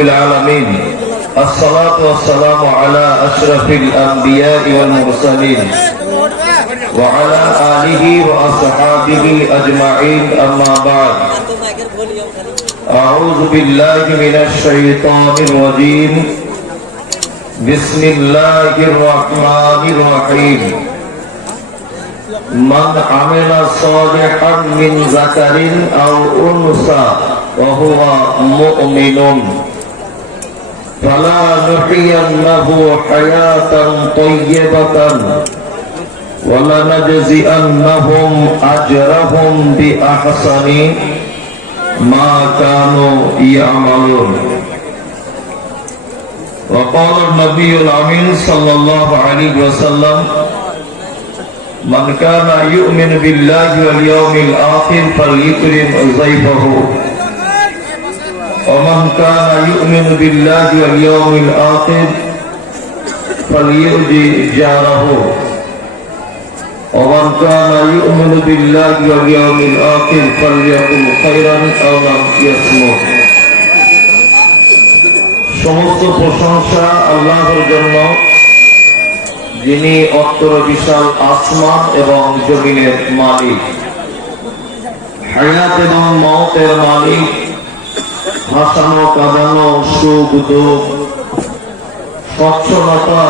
العالمين الصلاة والسلام على أشرف الأنبياء والمرسلين وعلى آله وأصحابه أجمعين أما بعد أعوذ بالله من الشيطان الرجيم بسم الله الرحمن الرحيم من عمل صالحا من ذكر أو أنثى وهو مؤمن فلنحيينه حياة طيبة ولنجزئنهم أجرهم بأحسن ما كانوا يعملون. وقال النبي الأمين صلى الله عليه وسلم من كان يؤمن بالله واليوم الآخر فليكرم ضيفه ومن كان يؤمن بالله واليوم الآخر فليؤذي جاره ومن كان يؤمن بالله واليوم الآخر فليقل خيرا أو ليصمت. সমস্ত প্রশংসা আল্লাহর জন্য, যিনি অত্তর বিশাল আসমান এবং জমিনের মালিক, হায়াত এবং মওতের মালিক, হাসানো কাঁদানো, সুখ দুঃখ, স্বচ্ছলতা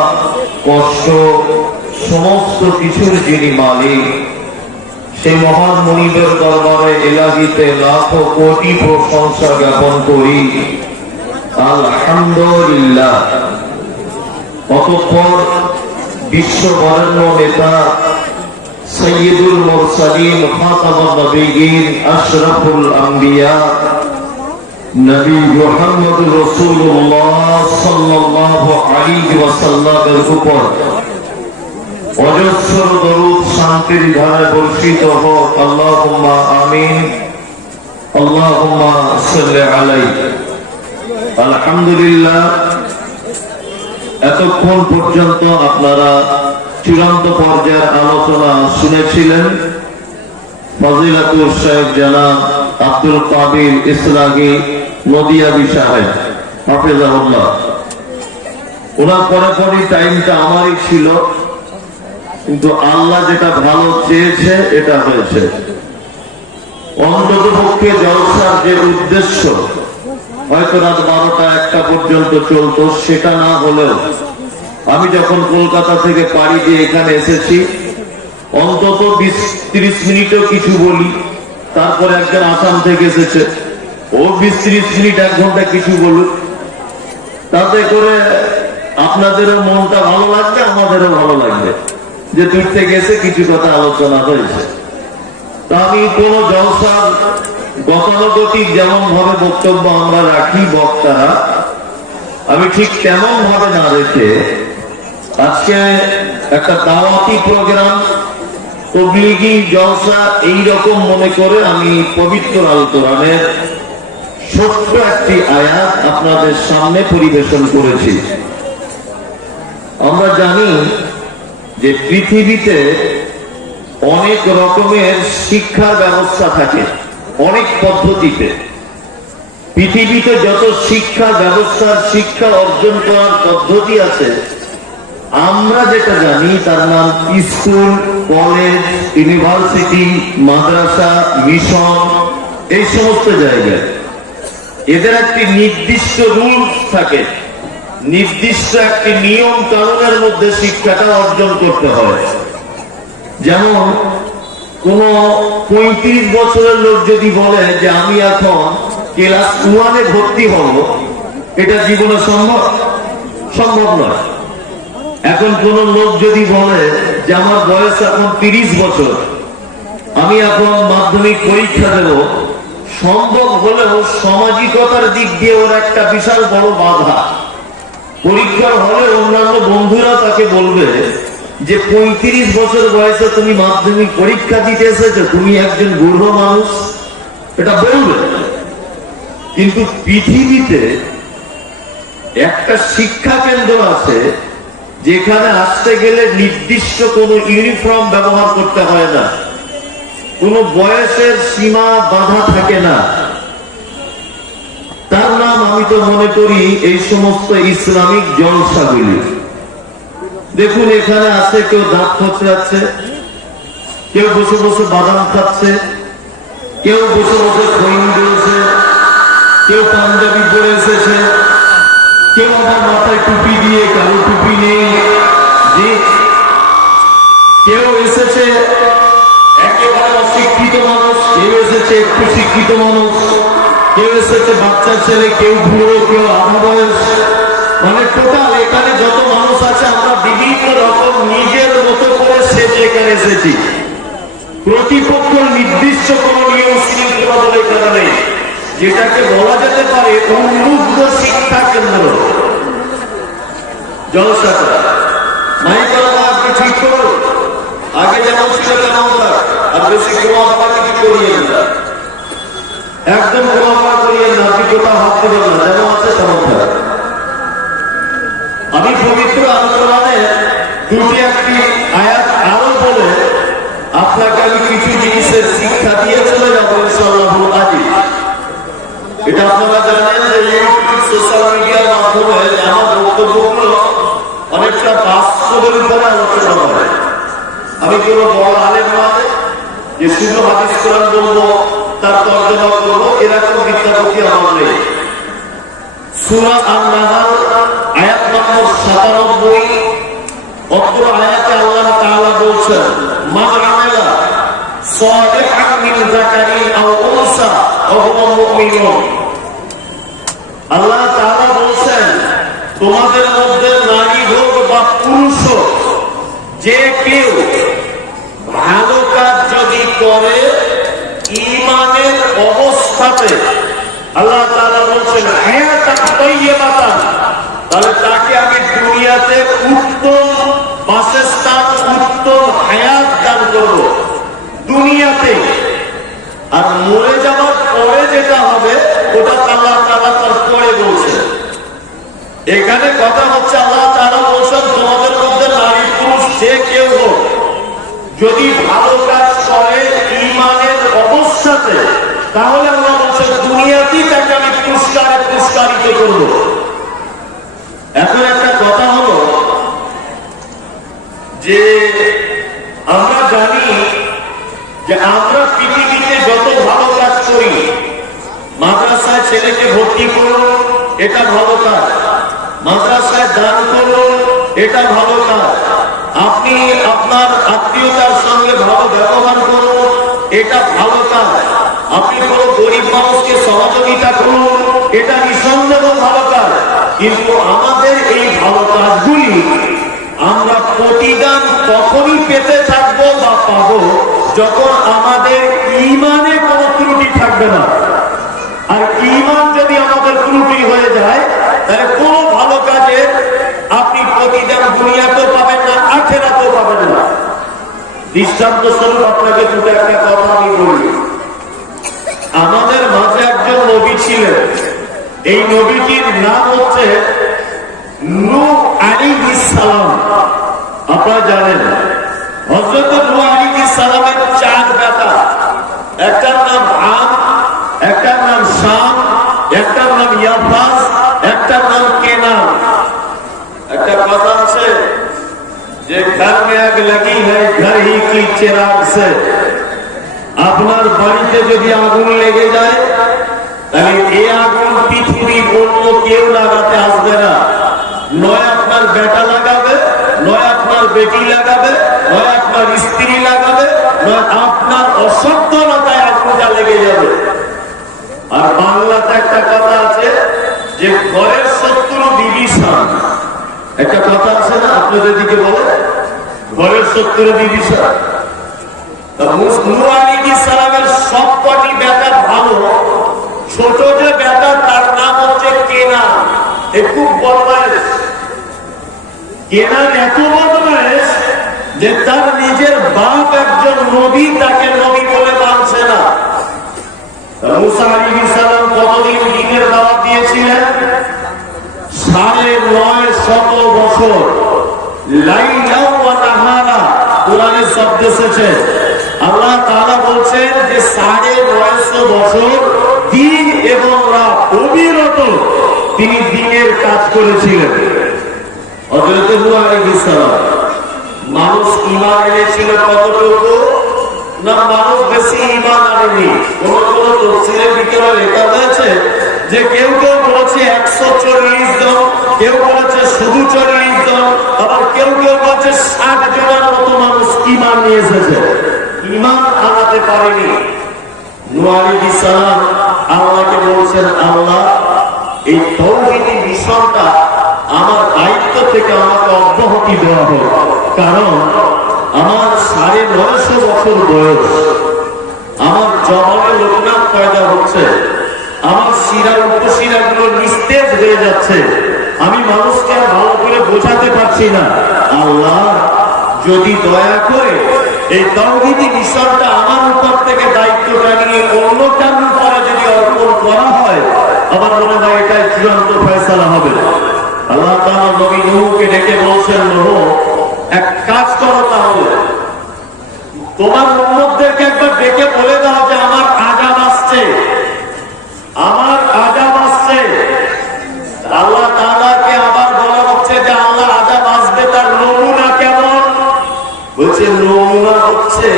কষ্ট সমস্ত কিছুর যিনি মালিক, সেই মহান মুনিবের দরবারে ইলাহিতে লাখো কোটি প্রশংসা জ্ঞাপন করি আলহামদুলিল্লাহ। অতঃপর বিশ্ববরেণ্য নেতা সৈয়দুল মুরসালিন খাতামুন নবিয়্যিন আশরাফুল আম্বিয়া নবী মুহাম্মদুর রাসূলুল্লাহ সাল্লাল্লাহু আলাইহি ওয়াসাল্লামের উপর অজস্র দরুদ শান্তির ধারা বর্ষিত হোক। আল্লাহুম্মা আমিন, আল্লাহুম্মা সাল্লি আলাইহি। আলহামদুলিল্লাহ, এতক্ষণ পর্যন্ত আপনারা চূড়ান্ত পর্যায়ের আলোচনা শুনেছিলেন। ফজিলাতুল শাইখ জনাব আব্দুল কাদির ইসলামী নদিয়াবি সাহেব হাফেজাহুল্লাহ, ওনার পরে টাইমটা আমারই ছিল, কিন্তু আল্লাহ যেটা ভালো চেয়েছে এটা হয়েছে। অন্ততপক্ষে জলসার যে উদ্দেশ্য হয়তো রাত 12টা-1টা পর্যন্ত চলতো, সেটা না হলেও আমি যখন কলকাতা থেকে পাড়ি দিয়ে এখানে এসেছি অন্তত 20-30 মিনিটও কিছু বলি। তারপরে একজন আসাম থেকে এসেছে, ও 20-30 মিনিট 1 ঘন্টা কিছু বলুক, তাতে করে আপনাদেরও মনটা ভালো লাগবে, আমাদেরও ভালো লাগবে যে দূর থেকে এসে কিছু কথা আলোচনা হয়েছে। তা আমি কোন জলসার গতানুগতিক যেমন ভাবে বক্তব্য আমরা রাখি বক্তারা, আমি ঠিক তেমন ভাবে না রেখে আজকে একটা দাওয়াতি প্রোগ্রাম, তবলিগি জলসা এইরকম মনে করে আমি পবিত্র আল কোরআনের ছোট্ট একটি আয়াত আপনাদের সামনে পরিবেশন করেছি। আমরা জানি যে পৃথিবীতে অনেক রকমের শিক্ষার ব্যবস্থা থাকে, অনেক পদ্ধতিতে। পৃথিবীতে যত শিক্ষা ব্যবস্থার শিক্ষা অর্জন করার পদ্ধতি আছে, আমরা যেটা জানি তার নাম স্কুল, কলেজ, ইউনিভার্সিটি, মাদ্রাসা, মিশন, এই সমস্ত জায়গায় এদের একটি নির্দিষ্ট রুলস থাকে, নির্দিষ্ট একটি নিয়ম কানুনের মধ্যে শিক্ষাটা অর্জন করতে হয়। যেমন কোন 35 বছরের লোক যদি বলে যে আমি এখন ক্লাস 1-এ ভর্তি হব, এটা জীবনে সম্ভব নয়। এখন কোন লোক যদি বলে যে আমার বয়স এখন 30 বছর, আমি এখন মাধ্যমিক পরীক্ষা দেব, সম্ভব হলেও সামাজিকতার দিক দিয়ে ওর একটা বিশাল বড় বাধা। পরীক্ষার হলে অন্যান্য বন্ধুরা তাকে বলবে যে 35 বছর বয়সে তুমি মাধ্যমিক পরীক্ষা দিতে এসেছো, তুমি একজন বুড়ো মানুষ, এটা বলবে। কিন্তু পৃথিবীতে একটা শিক্ষা কেন্দ্র আছে যেখানে আসতে গেলে নির্দিষ্ট কোনো ইউনিফর্ম ব্যবহার করতে হয় না, কোনো বয়সের সীমা বাধা থাকে না। তার নাম আমি তো মনে করি এই সমস্ত ইসলামিক জলসাগুলি। দেখুন এখানে আছে কেউ দাঁত খচড়াচ্ছে, কেউ বসে বসে বাদাম খাচ্ছে, কেউ বসে বসে খৈন দিয়েছে, কেউ পাঞ্জাবি পরে এসেছে, কেউ আবার মাথায় টুপি দিয়ে কালো টুপি নেই, যে কেউ এসেছে একেবারে অশিক্ষিত মানুষ, কেউ এসেছে একটু শিক্ষিত মানুষ, কেউ এসেছে বাচ্চা ছেলে, কেউ বুড়ো, কেউ আধা বয়স, মানে টোটাল এখানে যত মানুষ আছে আমরা বিভিন্ন রকম নিজের মতো করে সেজে এখানে এসেছি। প্রতিপক্ষ নির্দিষ্ট কোন নিয়ম শৃঙ্খলা বলে এখানে নেই, যেটাকে বলা যেতে পারে উন্মুক্ত শিক্ষা কেন্দ্র। জলসা করা মাইকলা আপনি ঠিক করুন, আগে যেমন ছিল তেমন থাক, আর বেশি গোয়া কিছু করিয়ে না, একদম গোয়া করিয়ে না, আপনি কোথাও হাত দেবেন না, যেমন আছে তেমন থাক। আমি পবিত্র আলোচনায় দুটি একটি আয়াত আরো বলে আপনাকে আমি কিছু জিনিসের শিক্ষা দিয়ে চলে যাবো ইনশাআল্লাহ আজি। এটা আপনারা জানেন যে ইউটিউব সোশ্যাল মিডিয়ার মাধ্যমে আমার বক্তব্যগুলো অনেকটা বাস্তবের উপরে আলোচনা করে। আমি কোনো বড় আলেম নয় যে শুধু হাদিস কোরআন বলবো, তার তর্জমা করবো, এরকম বিদ্যাপতি আমার নেই। সূরা আন-নাহল আয়াত নম্বর 97, অত্র আয়াতে আল্লাহ তাআলা বলছেন, মান আমিলা সালিহান মিন যাকারিন আও উনসা ওয়া হুয়া মুমিনুন। আল্লাহ তাআলা বলছেন, তোমাদের মধ্যে নারী হোক বা পুরুষ হোক, যে কেউ ভালো কাজ যদি করে ঈমানের অবস্থাতে, আল্লাহ তাআলা বলছেন হায়াতান তাইয়্যিবাতান, তাহলে তাকে আমি দুনিয়াতে উত্তম বাসস্থান, উত্তম হায়াত দান করব দুনিয়াতে। আর মরে যাওয়ার পরে যেটা হবে ওটা আল্লাহ তাআলা তার পরে বলছে। এখানে কথা হচ্ছে আল্লাহ তাআলা বলছেন তোমাদের মধ্যে নারী পুরুষ যে কেউ হোক যদি ভালো কাজ করে ঈমানের অবস্থাতে, তাহলে আল্লাহ বলছেন দুনিয়াতেই তাকে আমি পুরস্কারিত করব। এখন একটা কথা হলো যে আমরা জানি যে আমরা পৃথিবীতে যত ভালো কাজ করি, মাদ্রাসায় ছেলেকে ভর্তি করুন, এটা ভালো কাজ, মাদ্রাসায় দান করুন, এটা ভালো কাজ, আপনি আপনার আত্মীয়তার সঙ্গে ভালো ব্যবহার করুন, এটা ভালো কাজ, আপনি কোনো গরিব মানুষকে সহযোগিতা করুন, এটা নিঃসন্দেহ ভালো কাজ। কিন্তু আমাদের এই ভালো কাজগুলি আমরা প্রতিদান তখনই পেতে থাকবো বা পাবো যখন আমাদের ঈমানে কোনো ত্রুটি থাকবে না। আর ঈমান যদি আমাদের ত্রুটি হয়ে যায়, তাহলে কোনো ভালো কাজে আপনি প্রতিদান দুনিয়াতেও পাবেন না, আখিরাতেও পাবেন না। দৃষ্টান্ত স্বরূপ আপনাকে দুটো একটা কথা আমি বলি। আমাদের মাঝে একজন নবী ছিলেন, এই নবীটির নাম হচ্ছে নূহ আলাইহিস সালাম। আপনারা জানেন হযরত নূহ আলাইহিস সালামের 4 বেটা, একটার নাম আম, একটার নাম শাম, একটার নাম ইয়াফাস, একটার নাম কেনান। একটা কথা আছে যে ঘর মে আগ লাগি হ্যায় ঘর হি কি চিরাগ সে। আপনার বাড়িতে যদি আগুন লেগে যায়, তাহলে এই আগুন পৃথিবীর অন্য কেউ লাগাতে আসবে না। নয় আপনার বেটা লাগাবে, নয় আপনার বেটি লাগাবে, নয় আপনার স্ত্রী লাগাবে, নয় আপনার অসভ্যতায় আগুনটা লেগে যাবে। আর বাংলাতে একটা কথা আছে যে ঘরের শত্রু বিভীষণ। একটা কথা আছে না আপনাদের দিকে বলে, ঘরের শত্রু বিভীষণ। নূহ আলাইহিস সালামের সবকটি বেটা ভালো, ছোট যে বেটা তার নাম হচ্ছে কেনান। খুব বদমাইশ। কেনান এত বদমাইশ যে তার নিজের বাপ একজন নবী, তাকে নবী বলে মানছে না। মুসা আলাইহিস সালাম কতদিন দিনের দাওয়াত দিয়েছিলেন? 950 বছর। লাইলা ওয়া নাহারা কোরআনে শব্দ এসেছে। আল্লাহ তাআলা বলছেন যে 950 বছর দিন এবং রাত অবিরত তিনি দিনের কাজ করেছিলেন। হযরত নূহ আলাইহিস সালাম মানুষ ঈমান এনেছিল কতটুকু না, মানুষ বেশি ঈমান আনেনি। কোন কোন তাফসীরের ভিতরে লেখা হয়েছে যে কেউ কেউ বলেছে 140 জন, কেউ বলেছে শুধু 40 জন, আবার কেউ কেউ বলেছে 60 জনের মতো মানুষ ঈমান নিয়ে এসেছে, ঈমান আনাতে পারেনি। নূহ আলাইহিস সালাম আল্লাহকে বলছেন, আল্লাহ এই তাওহীদি মিশনটা আমার দায়িত্ব থেকে আমাকে অব্যাহতি দেওয়া হোক, কারণ আমার 950 বছর বয়স, আমার জবানে লোকনাথ পয়দা হচ্ছে, আমার শিরা উপশিরা গুলো নিস্তেজ হয়ে যাচ্ছে, আমি মানুষকে আর ভালো করে বোঝাতে পারছি না। আল্লাহ যদি দয়া করে এই তাওহীদি মিশনটা আমার উপর থেকে দায়িত্বটা নিয়ে অন্য কারোর উপরে যদি অর্পণ করা হয়, আমার মনে হয় এটাই চূড়ান্ত ফয়সালা হবে। আল্লাহ তাআলা নবী নূহকে ডেকে বলছেন, নূহ এক কাজ করো, তাহলে তোমার উম্মতদেরকে একবার ডেকে বলে দাও যে আমার আযাব আসছে, আমার আযাব আসছে। আল্লাহ তাআলাকে আবার বলা হচ্ছে যে আল্লাহ আযাব আসবে, তার নমুনা কেমন? বলছে নমুনা হচ্ছে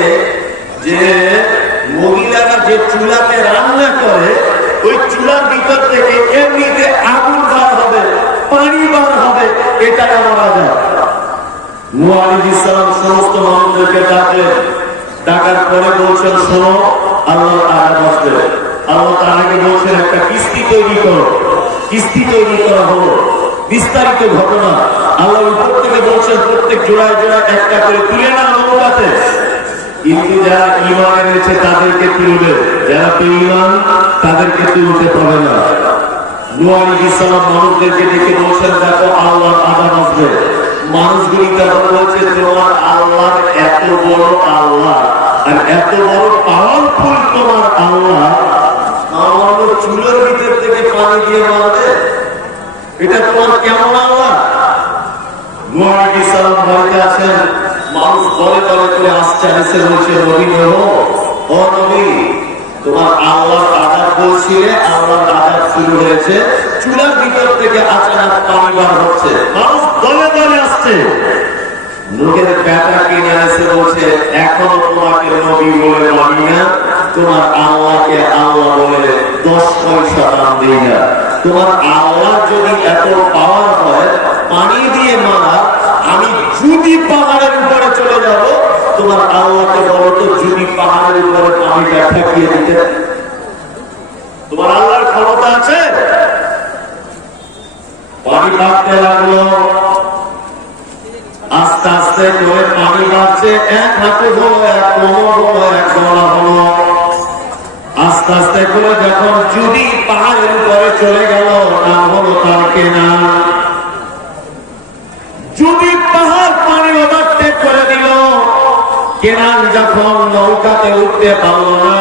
যে মহিলারা যে চুলাতে রান্না করে, ওই চুলার ভিতর থেকে এমনিতে আগুন বার হবে, পানি বার হবে, এটা আমার আযাব। নূহ আলাইহিস সালাম সমস্ত মানুষদেরকে ডাকলেন, ডাকার পরে বলছেন, শোনো আল্লাহর আযাব আসবে। আল্লাহ তাআলাকে বলছেন একটা কিস্তি তৈরি করো, কিস্তি তৈরি করা হলো, বিস্তারিত ঘটনা। আল্লাহ উপর থেকে বলছেন প্রত্যেক জোড়ায় জোড়ায় একটা করে তুলে না নৌকাতে, কিন্তু যারা ঈমান এনেছে তাদেরকে তুলবে, যারা বেঈমান তাদেরকে তুলতে পারবে না। নূহ আলাইহিস সালাম মানুষদেরকে ডেকে বলছেন, দেখো আল্লাহর আযাব আসবে। মানুষগুলি তখন বলছে, তোমার আল্লাহর এত বড় আল্লাহ আর এত বড় পাওয়ারফুল তোমার আল্লাহ, আমার চুলের ভিতর থেকে পানি দিয়ে মারবে, এটা তোমার কেমন আল্লাহ? নূহ আলাইহিস সালাম বাড়িতে আছেন, মানুষ দলে দলে করে আসছে, এসে বলছে, নবী নূহ, ও নবী, তোমার আল্লাহর আযাব বলছিলে, আল্লাহর আযাব শুরু হয়েছে, চুলার ভিতর থেকে আচানক পানি বার হচ্ছে, মানুষ দলে দলে আসছে। লোকের বেটা কিনে এসে বলছে, এখনো তোমাকে নবী বলে মানি না, তোমার আল্লাহকে আল্লাহ বলে 10 পয়সা দাম দিই না। তোমার আল্লাহ যদি এত পাওয়ার হয় পানি দিয়ে মারা, আমি যদি পাহাড়ের উপরে চলে যাব, তোমার আল্লাহকে বলো তো যদি পাহাড়ের উপরে পানিটা ঠেকিয়ে দিতে, তোমার আল্লাহর ক্ষমতা আছে? পানি বাড়তে লাগলো, আস্তে আস্তে করে পানি বাড়ছে, এক হাঁটু হলো, এক কোমর হলো, এক গলা হলো, আস্তে আস্তে করে যখন যদি পাহাড়ের উপরে চলে গেল, না হলো তার কেনা, যদি পাহাড় পানি ওভারটেক করে দিল, কেনান যখন নৌকাতে উঠতে পারলো না,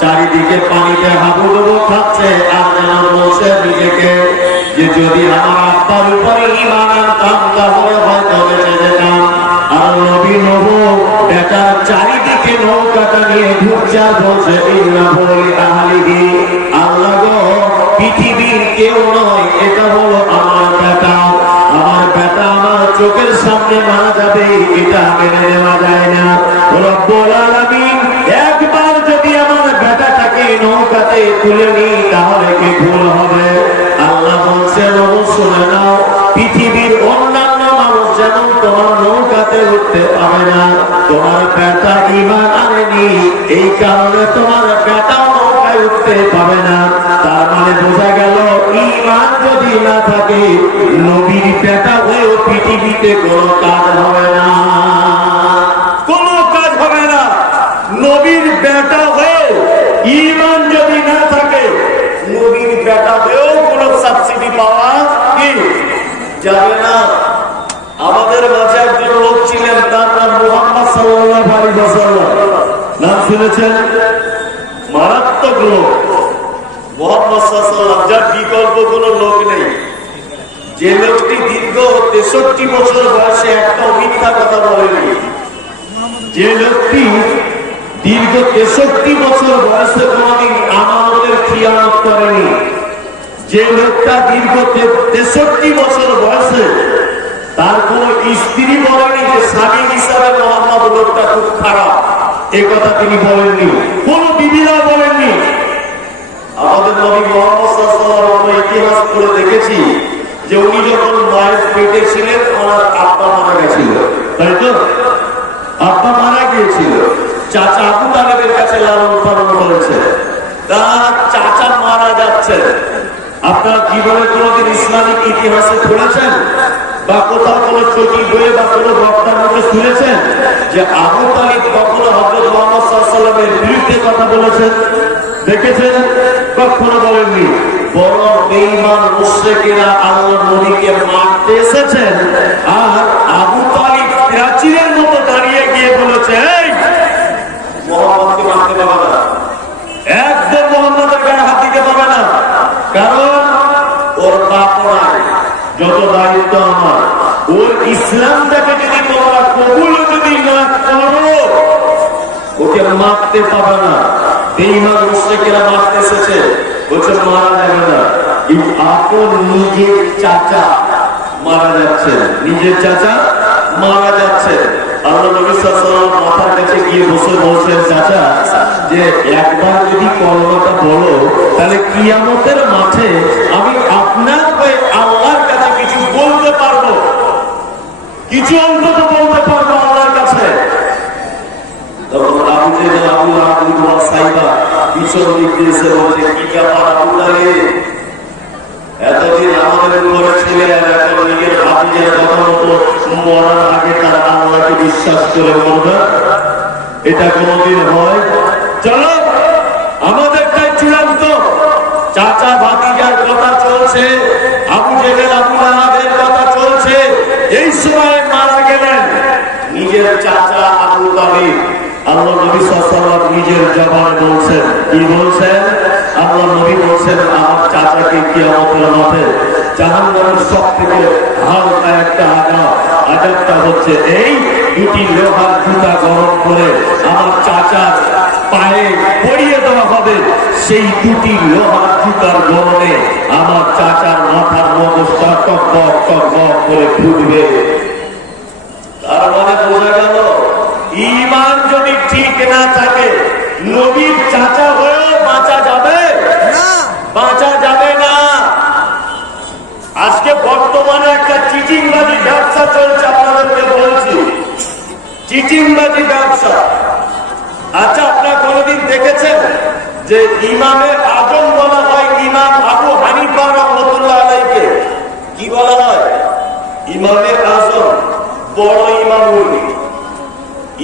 চারিদিকে পানিতে হাবুডুবু খাচ্ছে, আর যেন বলছে নিজেকে যে যদি আমার আব্বার উপরে ঈমান আনতাম তাহলে হয়তো বেঁচে যেতাম। আর নবী নূহ বেটার চারিদিকে নৌকাটা নিয়ে ঘুরছে, আর বলছে, ইন্নাহু লিআহলিহি, আল্লাহ গো, পৃথিবীর কেউ নয়, এটা হলো আমার বেটা, আমার বেটা আমার চোখের সামনে মারা যাবে, এটা মেনে নেওয়া যায় না। রব্বুল আলামিন একবার যদি আমার বেটাটাকে নৌকাতে তুলে নি, তাহলে কি ভুল হবে? আল্লাহ বলছেন, শুনে নাও, পৃথিবীর অন্যান্য মানুষ যেন তোমার নৌকাতে উঠতে পারে না, তোমার বেটা ঈমান আনেনি, এই কারণে তোমার বেটাও নৌকায় উঠতে পারে না। তার মানে বোঝা গেল, ঈমান যদি না থাকে, নবীর বেটা হয়েও পৃথিবীতে কোনো কাজ হবে না, কোনো কাজ হবে না। নবীর বেটা হয়েও ঈমান যদি না থাকে, নবীর বেটা হয়েও কোনো সাবসিডি পাওয়া কি যাবে না। আমাদের মাঝে একজন লোক ছিলেন, তার নাম মুহাম্মদ সাল্লাল্লাহু আলাইহি ওয়াসাল্লাম, নাম শুনেছেন? মারাত্মক লোক মুহাম্মদ সাল্লাল্লাহু আলাইহি ওয়াসাল্লাম, যার বিকল্প কোনো লোক নেই। যে লোকটি দীর্ঘ 63 বছর বয়সে একটা মিথ্যা কথা বলেনি, যে লোকটি দীর্ঘ 63 বছর বয়সে কোনদিন আমানতের খিয়ানত করেনি। যে লোকটা দীর্ঘ 63 বছর বয়সে তার কোন স্ত্রী বলেনি যে স্বামী হিসাবে মোহাম্মদ লোকটা খুব খারাপ, এ কথা তিনি বলেননি, কোন বিবিরা বলেননি। আমাদের নবী মুহাম্মদ সাল্লাল্লাহু আলাইহি ওয়াসাল্লাম ইতিহাস পড়ে দেখেছি যে উনি যখন মায়ের পেটে ছিলেন ওনার আব্বা মারা গেছিল, তাই তো? আব্বা মারা গিয়েছিল, চাচা আবু তালেবের কাছে লালন পালন করেছে, তার চাচা মারা যাচ্ছে। আপনার জীবনে কোনদিন ইসলামিক ইতিহাসে পড়েছেন বা কোথাও কোনো চটি বইয়ে বা কোনো বক্তার মুখে শুনেছেন যে আবু তালিব কখনো হযরত মুহাম্মদ সাল্লাল্লাহু আলাইহি ওয়াসাল্লামের বিরুদ্ধে কথা বলেছেন? দেখেছেন? কখনো বলেননি। বড় বেঈমান মুশরিকেরা আল্লাহর নবীকে মারতে এসেছেন, আর আবু তালিব প্রাচীরের মতো দাঁড়িয়ে গিয়ে বলেছে, এই মুহাম্মদকে মারতে পারবে না, একদম মুহাম্মদের গায়ে হাত দিতে পারবে না, কারণ ওর বাপ নাই, যত দায়িত্ব আমার। ওর ইসলামটাকে যদি তোমরা কবুল যদি না করো, ওকে মারতে পারবে না। বেঈমান মুশরিকেরা মারতে এসেছে, বলছে মারা যাবে না। কিন্তু আপন নিজের চাচা মারা যাচ্ছে, নিজের চাচা মারা যাচ্ছে। আল্লাহ নবী সাল্লাল্লাহু আলাইহি ওয়াসাল্লাম মাথার কাছে গিয়ে বসে বলছেন, চাচা যে একবার যদি কলমাটা বলো তাহলে কিয়ামতের মাঠে আমি আপনার হয়ে আল্লাহর কাছে কিছু বলতে পারবো, কিছু অন্তত বলতে পারবো আল্লাহর কাছে। তখন আবু জেহেল আবু লাহাব সাইবা পিছন দিক দিয়ে এসে বলছে, কি ব্যাপার আবু তালেব, এতদিন আমাদের ঘরে ছিলেন, এখন নিজের ভাতিজের কথা মতো মরার আগে তার আল্লাহকে বিশ্বাস করে মরবে? এটা কোনদিন হয়? চলো আমাদেরটাই চূড়ান্ত। চাচা ভাতিজার কথা চলছে, আবু জেহেল আবু লাহাবের কথা চলছে, এই সময় মারা গেলেন নিজের চাচা আবু তালিব। আল্লাহ নবী সাল্লাল্লাহু আলাইহি ওয়াসাল্লাম নিজের জবানে বলছেন, কি বলছেন? আল্লাহ নবী বলছেন, আমার চাচাকে কিয়ামতের মাঠে জাহান্নামের সবথেকে হালকা একটা আযাবটা হচ্ছে এই দুটি লোহার জুতা গরম করে আমার চাচার পায়ে পরিয়ে দেওয়া হবে। সেই দুটি লোহার জুতার গরমে আমার চাচার মাথার মগজটা টকবক টকবক করে ফুটবে। তার মানে বোঝা গেল, ঈমান যদি ঠিক না থাকে নবীর চাচা হয়েও বাঁচা যাবে না, বাঁচা যাবে না। আজকে বর্তমানে একটা চিটিংবাজি ব্যবসা চলছে, আপনাদেরকে বলছি, চিটিংবাজি ব্যবসা। আচ্ছা, আপনারা কোনদিন দেখেছেন যে ইমামে আজম বলা হয় ইমাম আবু হানিফা রাহমাতুল্লাহ আলাইহিকে? কি বলা হয়? ইমামে আজম, বড় ইমাম।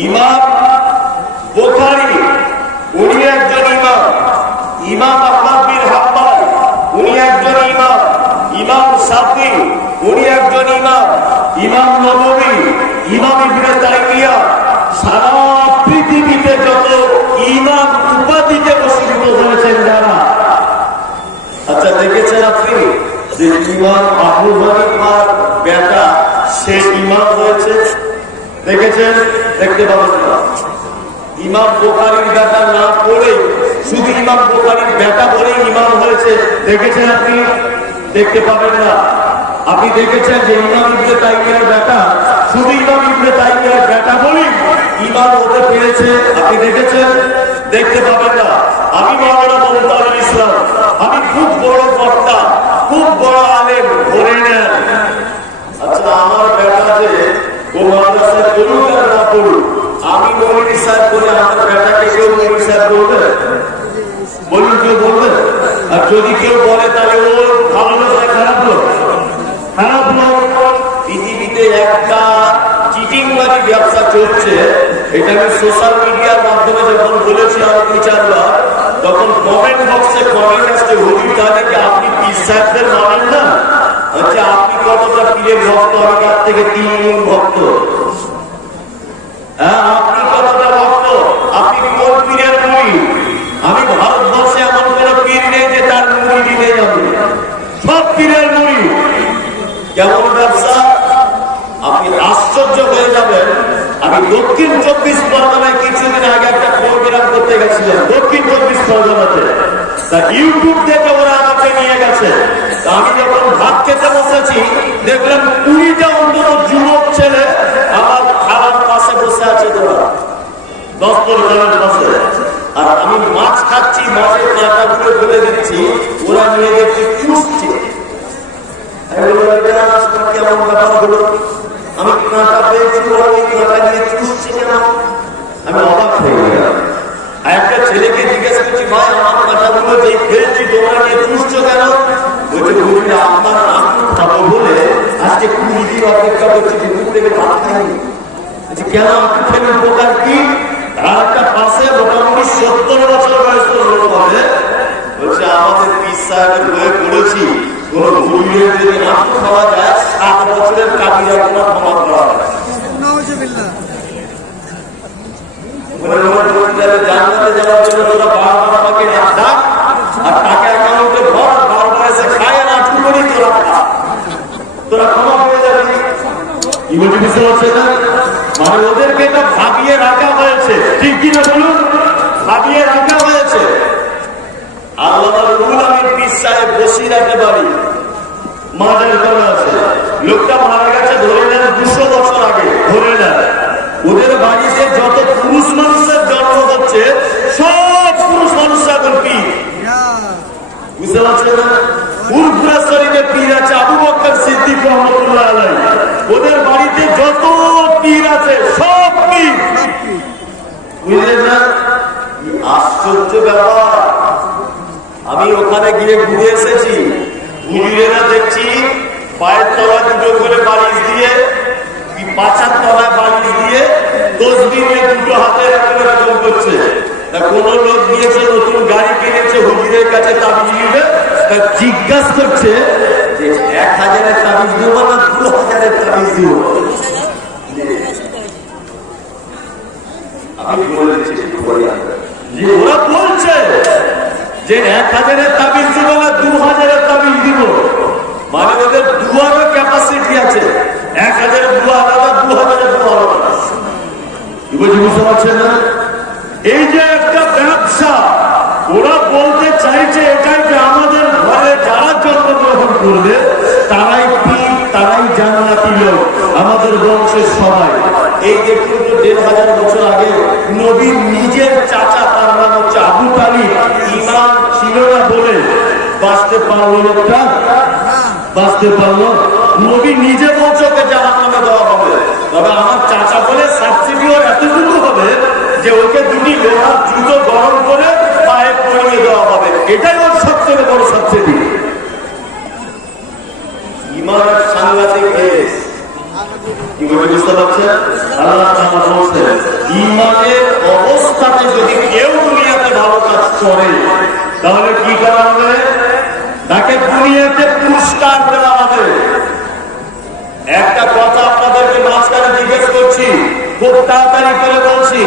ইমাম বুখারী উনি একজন ইমাম, ইমাম আহমদ বিন হাম্বল উনি একজন ইমাম, ইমাম শাফি উনি একজন ইমাম, ইমাম নববী, ইমাম ইবনে তাইমিয়া, সারা পৃথিবীতে যত ইমাম উপাধিতে ভূষিত হয়েছেন যারা, আচ্ছা দেখেছেন আপনি যে ইমাম আবু হানিফার বেটা সে ইমাম হয়েছে? দেখেছেন? দেখতে পাবেন না। ইমাম বুখারীর বেটা না পড়ে শুধু ইমাম বুখারীর বেটা বলে ইমাম হয়েছে, দেখেছেন আপনি? দেখতে পাবেন না। আপনি দেখেছেন যে ইমাম ইবনে তাইমিয়ার বেটা শুধু ইমাম ইবনে তাইমিয়ার বেটা বলে ইমাম হতে পেরেছে? আপনি দেখেছেন? দেখতে পাবেন না। আমি মাওলানা মুনতাজুল ইসলাম, আমি খুব বড় বক্তা, খুব বড় আলেম ধরে নেন। আচ্ছা, আমার বেটা যে ও মাদ্রাসায় পড়ুক আর না পড়ুক, আমি মৌলভী সাহেব বলে আমার বেটাকে কেউ মৌলভী সাহেব বলবে? বলুন, কেউ বলবে? আর যদি কেউ বলে তাহলে ও ভালো লোক না খারাপ লোক? খারাপ লোক। পৃথিবীতে একটা চিটিংবাজি ব্যবসা চলছে, এটা আমি সোশ্যাল মিডিয়ার মাধ্যমে যখন বলেছি আমার বিচারবার, তখন কমেন্ট বক্সে কমেন্ট আসছে, হুজুর তাহলে কি আপনি পীর সাহেবদের মানেন না? আচ্ছা, আপনি কতটা পীরের ভক্ত? আমি তার থেকে 3 গুণ ভক্ত। হ্যাঁ, আপনি কতটা ভক্ত? আপনি কোন পীরের মুরিদ? আমি ভারতবর্ষে এমন কোন পীর নেই যে তার মুরিদি নেই, আমি সব পীরের মুরিদ। কেমন ব্যবসা! আপনি আশ্চর্য হয়ে যাবেন। আমি দক্ষিণ 24 পরগনায় কিছুদিন আগে একটা প্রোগ্রাম গেছিলাম দক্ষিণ 24 পরগনাতে। তা ইউটিউব থেকে ওরা আমাকে নিয়ে গেছে। আমি যখন ভাত খেতে বসেছি দেখলাম 20টা অন্তত যুবক ছেলে আমার খাবার পাশে বসে আছে, তোরা 10 জনের পাশে। আর আমি মাছ খাচ্ছি, মাছের কাঁটাগুলো ফেলে দিচ্ছি, ওরা নিয়ে দেখছি চুষছে। কেমন ব্যাপার হলো? আমি কাঁটা পেয়েছি, ওরা ওই কাঁটা নিয়ে চুষছে কেন? আমি অবাক হয়ে গেলাম। একটা ছেলেকে জিজ্ঞেস করছি, ভাই আমার কাঁটাগুলো যে ফেলছি তোমরা নিয়ে চুষছো কেন? বলছে বলছি আপনার আমি খাবো বলে আজকে 20 দিন অপেক্ষা করছি, দুপুর থেকে ভাত খাইনি। কেন আপনি খেলে উপকার কি? আর একটা পাশে মোটামুটি 70 বছর বয়স্ক লোক হবে, বলছে আমাদের পীর সাহেবের বইয়ে পড়েছি কোন ভুলিয়ে যদি আঁকু খাওয়া যায় 7 বছরের কাবিরা গুনাহ ক্ষমা করা হয়। জান্নাতে যাওয়ার জন্য তোরা বারবার আমাকে ডাক আর টাকা অ্যাকাউন্টে ভর, বারবার এসে খায় আর আঁকু করি তোরা খা, তোরা ক্ষমা পেয়ে যাবি। কি বলছি বুঝতে পারছে না? মানে ওদেরকে এটা ভাবিয়ে রাখা হয়েছে, ঠিক কিনা বলুন? ভাবিয়ে রাখা হয়েছে। আল্লাহর রুহুল আমিন পীর সাহেব বসিরাতে বাড়ি, মাজার করা আছে। লোকটা মারা গেছে ধরে নেন 200 বছর আগে, ধরে নেন। ওদের বাড়িতে যত পুরুষ মানুষের জন্ম হচ্ছে সব পুরুষ মানুষ এখন পীর, বুঝতে পারছেন না? পুরপুরা শরীরে পীর আছে, আবু বকর সিদ্দিক রহমাতুল্লাহ আলাইহি। ওদের বাড়িতে যত পীর আছে সব পীর, বুঝলেন না? আশ্চর্য ব্যাপার। আমি ওখানে গিয়ে ঘুরে এসেছি, হুজুরেরা দেখছি পায়ের তলায় দুটো করে বালিশ দিয়ে, পাছার তলায় বালিশ দিয়ে তসবিহ নিয়ে দুটো হাতে এরকম করছে। কোন লোক দিয়েছে, নতুন গাড়ি কিনেছে, হুজুরের কাছে তাবিজ নিবে, জিজ্ঞাসা করছে যে 1000-এর তাবিজ দিব না 2000-এর তাবিজ দিব? আমি বলেছি যে ওরা বলছে যে 1000-এর তাবিজ দিব না 2000-এর তাবিজ দিব। মানে ওদের দুয়ারও ক্যাপাসিটি আছে, 1000-এর দুয়া আলাদা, 2000-এর দুয়া আলাদা। কি বলছি বুঝতে পারছেন না? এই যে একটা ব্যবসা, ওরা বলতে চাইছে এটাই যে আমাদের ঘরে যারা জন্মগ্রহণ করবে তারাই পীর, তারাই জান্নাতি লোক, আমাদের বংশের সবাই। এই দেখুন তো 1500 বছর আগে নবীর নিজের চাচা, তার নাম হচ্ছে আবু তালিব, ঈমান ছিল না বলে বাঁচতে পারলো লোকটা, বাঁচতে পারলো। নবী নিজে বলছে ওকে জাহান্নামে দেওয়া হবে, তবে আমার চাচা বলে সাবসিডিও এতটুকু হবে যে ওকে দুটি লোহার জুতো গরম করে পায়ে পরিয়ে দেওয়া হবে, এটাই ওর সবচেয়ে বড় সাবসিডি। ইমানের সাংঘাতিক কেস, কি বলে বুঝতে পারছেন? আল্লাহ তাআলা বলছেন ইমানের অবস্থাতে যদি কেউ দুনিয়াতে ভালো কাজ করে তাহলে কি করা হবে? তাকে দুনিয়াতে পুরস্কার দেওয়া হবে। একটা কথা আপনাদেরকে মাঝখানে জিজ্ঞেস করছি, খুব তাড়াতাড়ি করে বলছি।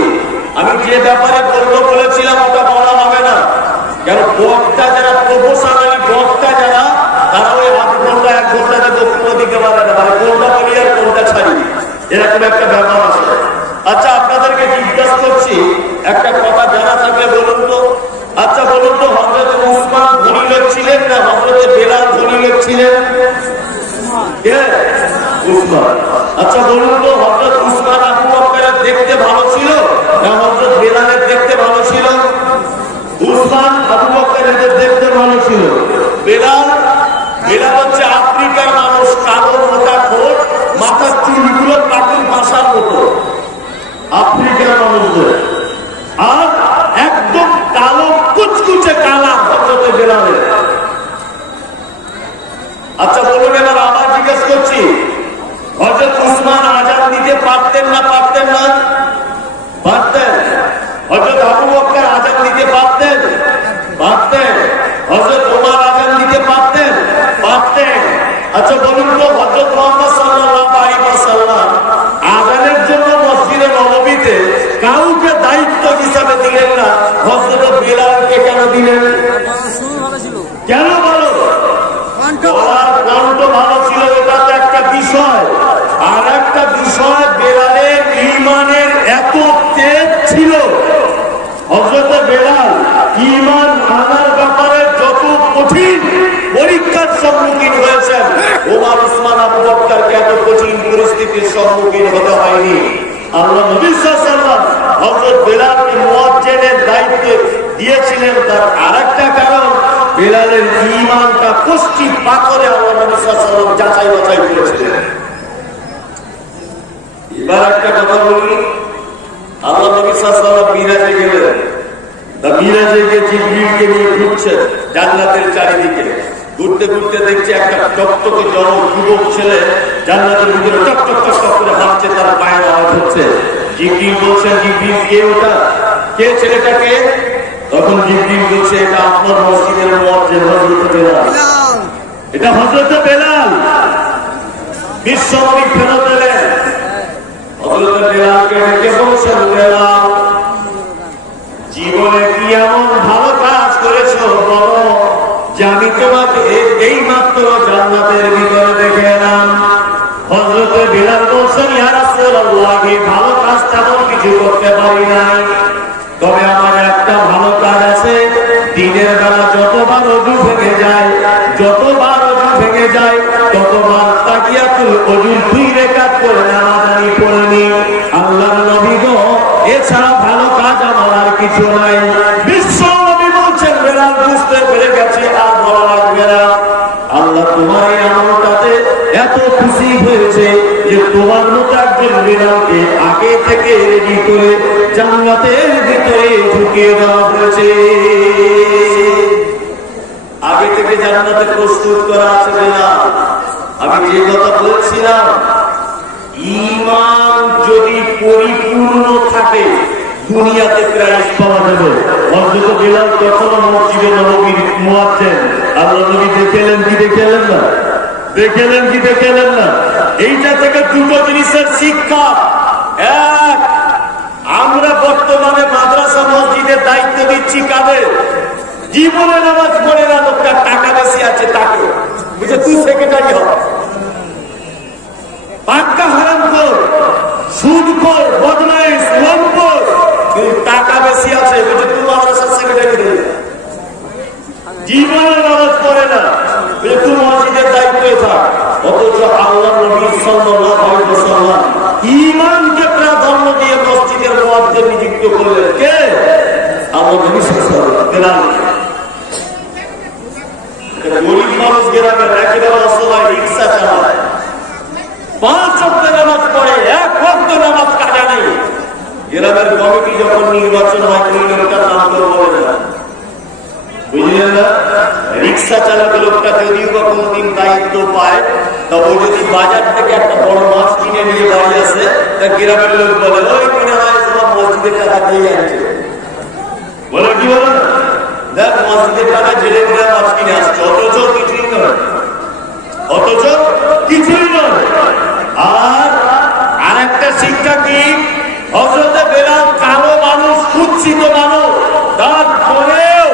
আমি যে ব্যাপারে বলবো বলেছিলাম ওটা বলা হবে না, কেন বক্তা যারা প্রফেশনালি বক্তা যারা, তারা ওই আধ ঘন্টা 1 ঘন্টাতে বক্তব্য দিতে পারে না, মানে কোনটা বলি আর কোনটা ছাড়ি, এরকম একটা ব্যাপার আছে। আচ্ছা আপনাদেরকে জিজ্ঞাসা করছি, একটা কথা জানা থাকলে বলুন তো। আচ্ছা বলুন তো, হযরত উসমান ধনী লোক ছিলেন না হযরত বেলাল ধনী লোক ছিলেন? উসমান। আচ্ছা বলুন তো, হযরত উসমান আবু বকরের দেখতে ভালো ছিল না হযরত বেলালের দেখতে ভালো ছিল? উসমান আবু বকরের দেখতে ভালো ছিল। বেলাল হচ্ছে আফ্রিকার মানুষ, কালো মোটা ঠোঁট, মাথার চুলগুলো কাকুর ভাষার মতো, আফ্রিকার মানুষদের। আর একদম কালো কুচকুচে কালা হযরত বেলালের। আচ্ছা বলুন, এবার আবার জিজ্ঞেস করছি, হযরত উসমান আযান দিতে পারতেন না পারতেন না? পারতেন। হযরত আবু বকর আযান দিতে পারতেন? পারতেন। হযরত ওমর আযান দিতে পারতেন? পারতেন। আচ্ছা বলুন তো, হযরত মুহাম্মদ সাল্লাল্লাহু আলাইহি ওয়াসাল্লাম আযানের জন্য মসজিদে নববীতে কাউকে দায়িত্ব হিসাবে দিলেন না, হযরত বেলালকে কেন দিলেন? কেন বলো? কণ্ঠ ভালো ছিল, এটা তো একটা বিষয়। আর একটা বিষয়, বেলালের ঈমানের এত তেজ ছিল, হযরত পরীক্ষার সম্মুখীন হয়েছেন, ওমর ওসমান আবু বকরকে এত কঠিন পরিস্থিতির সম্মুখীন হতে হয়নি। আল্লাহ নবী সাল্লাল্লাহু আলাইহি ওয়াসাল্লাম হযরত বেলালকে মুয়াজ্জিনের দায়িত্ব দিয়েছিলেন, তার আরেকটা কারণ বেলালের ঈমানটা কষ্টি পাথরে আল্লাহ নবী সাল্লাল্লাহু আলাইহি ওয়াসাল্লাম যাচাই বাছাই করেছিলেন। এবার একটা কথা বলি, আল্লাহ নবী সাল্লাল্লাহু আলাইহি ওয়াসাল্লাম মিরাজে গেলেন, মিরাজে গিয়ে জিবরিলকে নিয়ে ঘুরছেন জান্নাতের চারিদিকে। ঘুরতে ঘুরতে দেখছে একটা টকটকে যুবক ছেলে জান্নাতের ভিতরে টক টক টক টক করে হাঁটছে, তার পায়ের আওয়াজ হচ্ছে। জিবরিল বলছেন, জিবরিল কে ওটা, কে ছেলেটাকে? তখন জিবরিল বলছে, এটা আপনার মসজিদের মুয়াজ্জিন হযরত বেলাল, এটা হযরত বেলাল। বিশ্বনবী ফেরত এলেন, হযরত বেলালকে ডেকে বলছেন, বেলাল জীবনে কি এমন ভালো কাজ করেছো বলো, যে আমি তোমাকে এই মাত্র জান্নাতের ভিতরে দেখে এলাম। হযরত বেলাল বলছেন, ইয়া রাসূলুল্লাহ, ভালো কাজ তেমন কিছু করতে পারি নাই, তবে আমার একটা ভালো কাজ আছে। দিনের বেলা যতবার ওযু ভেঙে যায়, যতবার ওযু ভেঙে যায়, ততবার তাকিয়াতুল ওযুর 2 রাকাত করে নামাজ আমি পড়ে নিই। আল্লাহর নবী গো, এছাড়া ভালো কাজ আমার আর কিছু নাই। বিশ্ব নবী বলছেন, বেলাল বুঝতে পেরে গেছে, আর বলা লাগবে না। আল্লাহ তোমার এই আমলটাতে এত খুশি হয়েছে যে তোমার মতো একজন বেলালকে আগে থেকে রেডি করে জান্নাতের ভিতরে ঢুকিয়ে দেওয়া হয়েছে। আগে থেকে জান্নাতে প্রস্তুত করা আছে বেলাল। আমি যে কথা বলছিলাম, ঈমান যদি পরিপূর্ণ থাকে দুনিয়াতে প্রাইজ পাওয়া যাবে। হযরত বেলাল তখন মসজিদে নববীর মুয়াজ্জিন। আল্লাহ নবী দেখলেন কি দেখলেন না, দেখলেন কি দেখলেন না? এইটা থেকে দুটো জিনিসের শিক্ষা। এক, আমরা বর্তমানে মাদ্রাসা মসজিদের দায়িত্ব দিচ্ছি কাদের? জীবনে নামাজ পড়ে না, লোকটা টাকা বেশি আছে তাকে বুঝে তুই সেক্রেটারি হ, পাক্কা হারামখোর, সুদখোর, বদমাইশ, লম্পট, কিন্তু টাকা বেশি আছে বুঝে তুই মাদ্রাসার সেক্রেটারি হয়ে যা। জীবনে নামাজ পড়ে না বুঝে তুই মসজিদের দায়িত্বে থাক। অথচ আল্লাহ নবী সাল্লাল্লাহু আলাইহি ওয়াসাল্লাম ঈমানকে প্রাধান্য দিয়ে মসজিদের মুয়াজ্জিন নিযুক্ত করলেন। কে? আল্লাহ নবী সাল্লাল্লাহু আলাইহি ওয়াসাল্লাম। বেলাল গরিব মানুষ, গ্রামের একেবারে অসহায়, রিক্সা চালায়, 5 ওয়াক্ত নামাজ পড়ে, 1 ওয়াক্ত নামাজ কাজা নেই। গ্রামের কমিটি যখন নির্বাচন হয়, ওই লোকটার নাম তো বলে না, বুঝলেন না? রিক্সা চালক লোকটা যদিও বা কোনদিন দায়িত্ব পায়, তবে যদি বাজার থেকে একটা বড় মাছ কিনে নিয়ে বাড়ি আসে, তা গ্রামের লোক বলে, ওই কিনে হয় তোমার মসজিদের টাকা দিয়ে আনছে। বলে কি বলো না, দেখ মসজিদের টাকা জেলে করে মাছ কিনে আসছে, অথচ কিছুই নয়, অথচ কিছুই নয়। আর আরেকটা শিক্ষা কি? হযরত বেলাল কালো মানুষ, কুৎসিত মানুষ, তারপরেও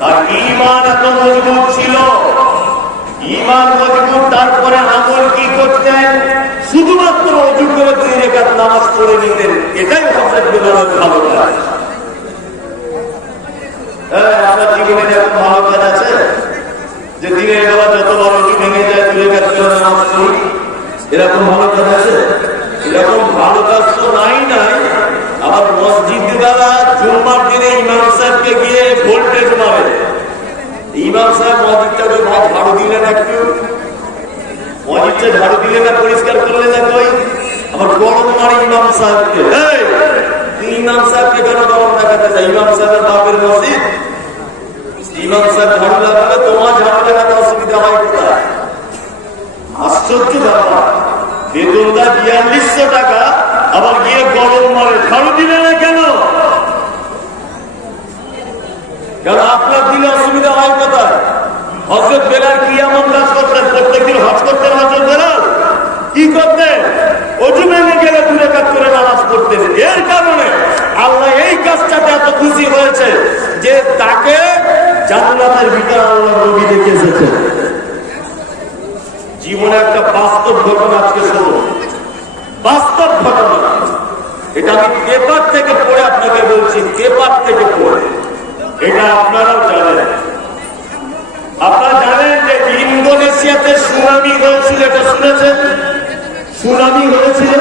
তার ঈমান এত মজবুত ছিল। ঈমান মজবুত, তারপরে আমল কি করতেন? শুধুমাত্র ওযু করে 2 রাকাত নামাজ পড়ে নিতেন। এটাই হযরত বেলালের ভালো কাজ। আপনার জীবনে এরকম ভালো কাজ আছে যে দিনের বেলা যতবার ওযু ভেঙে যায় 2 রাকাত করে নামাজ পড়ি? এরকম ভালো কাজ আছে? এরকম ভালো কাজ তো নাই। আবার মসজিদ বেলা জুম্মার দিনে ইমাম সাহেবকে গিয়ে ভোল্টেজ মারে। ইমাম সাহেব মসজিদটাকে ঝাড়ু দিলেন, একটু মসজিদটা ঝাড়ু দিলে না, পরিষ্কার করলে না, কই আবার গরম মারে ইমাম সাহেবকে। তুই ইমাম সাহেবকে কেন গরম দেখাতে চাই? ইমাম সাহেবের বাপের মসজিদ, ইমাম সাহেব ঝাড়ু লাগাবে, তোমার ঝাড়ু লাগাতে অসুবিধা হয় কোথায়? আশ্চর্য ব্যাপার। বেতনটা 4200 টাকা, আবার গিয়ে গরম মারে, ঝাড়ু দিলে না কেন? কারণ আপনার দিলে অসুবিধা হয় কোথায়? হযরত বেলাল কি এমন কাজ করতেন? প্রত্যেকদিন হজ করতেন হযরত বেলাল? কি করতেন? ওযু ভেঙে গেলে 2 রাকাত করে নামাজ পড়তেন। এর কারণে আল্লাহ এই কাজটাতে এত খুশি হয়েছে যে তাকে জান্নাতের ভিতরে আল্লাহ নবী দেখে এসেছেন। জীবনে একটা বাস্তব ঘটনা আজকে শুনুন, বাস্তব ঘটনা। এটা আমি পেপার থেকে পড়ে আপনাকে বলছি, পেপার থেকে পড়ে, এটা আপনারাও জানেন। আপনারা জানেন যে ইন্দোনেশিয়াতে সুনামি হয়েছিল, এটা শুনেছেন? সুনামি হয়েছিল।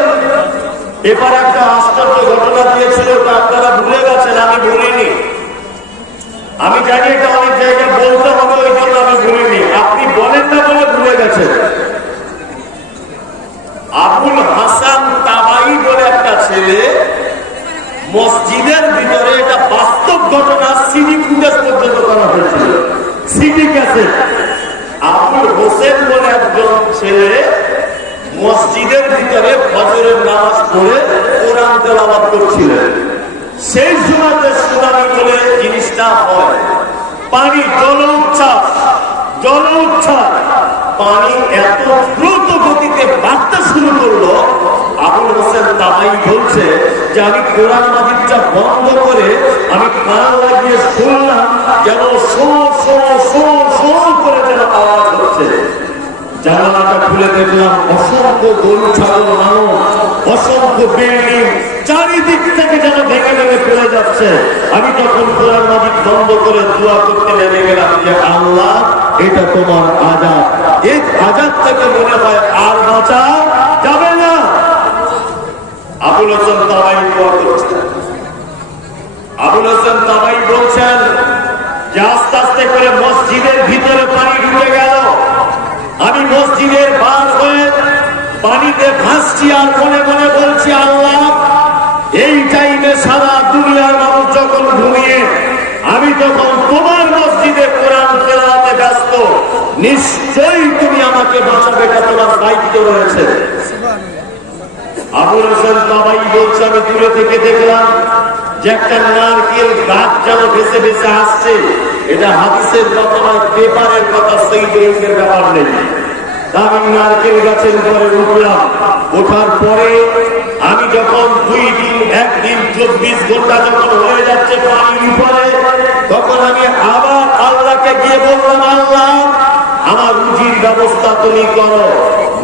এবার একটা আশ্চর্য ঘটনা দিয়েছিল, ওটা আপনারা ভুলে গেছেন, আমি ভুলিনি। আমি জানি এটা অনেক জায়গায় বলতে হবে, ওই জন্য আমি ভুলিনি। আপনি বলেন না বলে ভুলে গেছেন। আবুল হাসান তাবাই বলে একটা ছেলে মসজিদের ভিতরে, এটা বাস্তব ঘটনা, সিডি ফুটেজ পর্যন্ত করা হয়েছিল, সিডি ক্যাসেট। আবুল হোসেন বলে একজন ছেলে মসজিদের ভিতরে ফজরের নামাজ পড়ে কোরআন তেলাওয়াত করছিলেন। সেই সময়তে সুনামি বলে জিনিসটা হয়। পানি জল উচ্ছ্বাস, পানি এত দ্রুত গতিতে বাড়তে শুরু করলো। আবুল হোসেন তাবাই বলছে যে আমি কোরআন মাজিদটা বন্ধ করে আমি কান লাগিয়ে শুনলাম যেন শো শো শো শো করে যেন আওয়াজ হচ্ছে। জানালাটা খুলে দেখলাম অসংখ্য গরু ছাগল মানুষ, অসংখ্য বিল্ডিং চারিদিক থেকে যেন ভেঙে ভেঙে ফেলে যাচ্ছে। আমি তখন কোরআন মাজিদ বন্ধ করে দোয়া করতে নেমে গেলাম যে আল্লাহ, এটা তোমার আযাব, এই আযাব থেকে মনে হয় আর বাঁচা যাবে না। আবুল হোসেন তাবাই দোয়া করছেন। আবুল হোসেন তাবাই বলছেন যে আস্তে আস্তে করে মসজিদের ভিতরে পানি ঢুকে গেল। আমি মসজিদের বার হয়ে পানিতে ভাসছি আর মনে মনে বলছি আল্লাহ, এই টাইমে সারা দুনিয়ার মানুষ যখন ঘুমিয়ে, আমি যখন তোমার মসজিদে কোরআন তেলাওয়াতে ব্যস্ত, নিশ্চয়ই তুমি আমাকে বাঁচাবে, এটা তোমার দায়িত্ব রয়েছে। আবুল হোসেন তাবাই বলছে আমি দূরে থেকে দেখলাম যে একটা নারকেল গাছ যেন ভেসে ভেসে আসছে। এটা হাদিসের কথা নয়, পেপারের কথা, সেই ব্যাংকের ব্যাপার নেই। আমি নারকেল গাছের উপরে উঠলাম। ওঠার পরে আমি যখন 2 দিন 1 দিন 24 ঘন্টা যখন হয়ে যাচ্ছে পানির উপরে, তখন আমি আবার আল্লাহকে গিয়ে বললাম, আল্লাহ আমার রুজির ব্যবস্থা তুমি করো।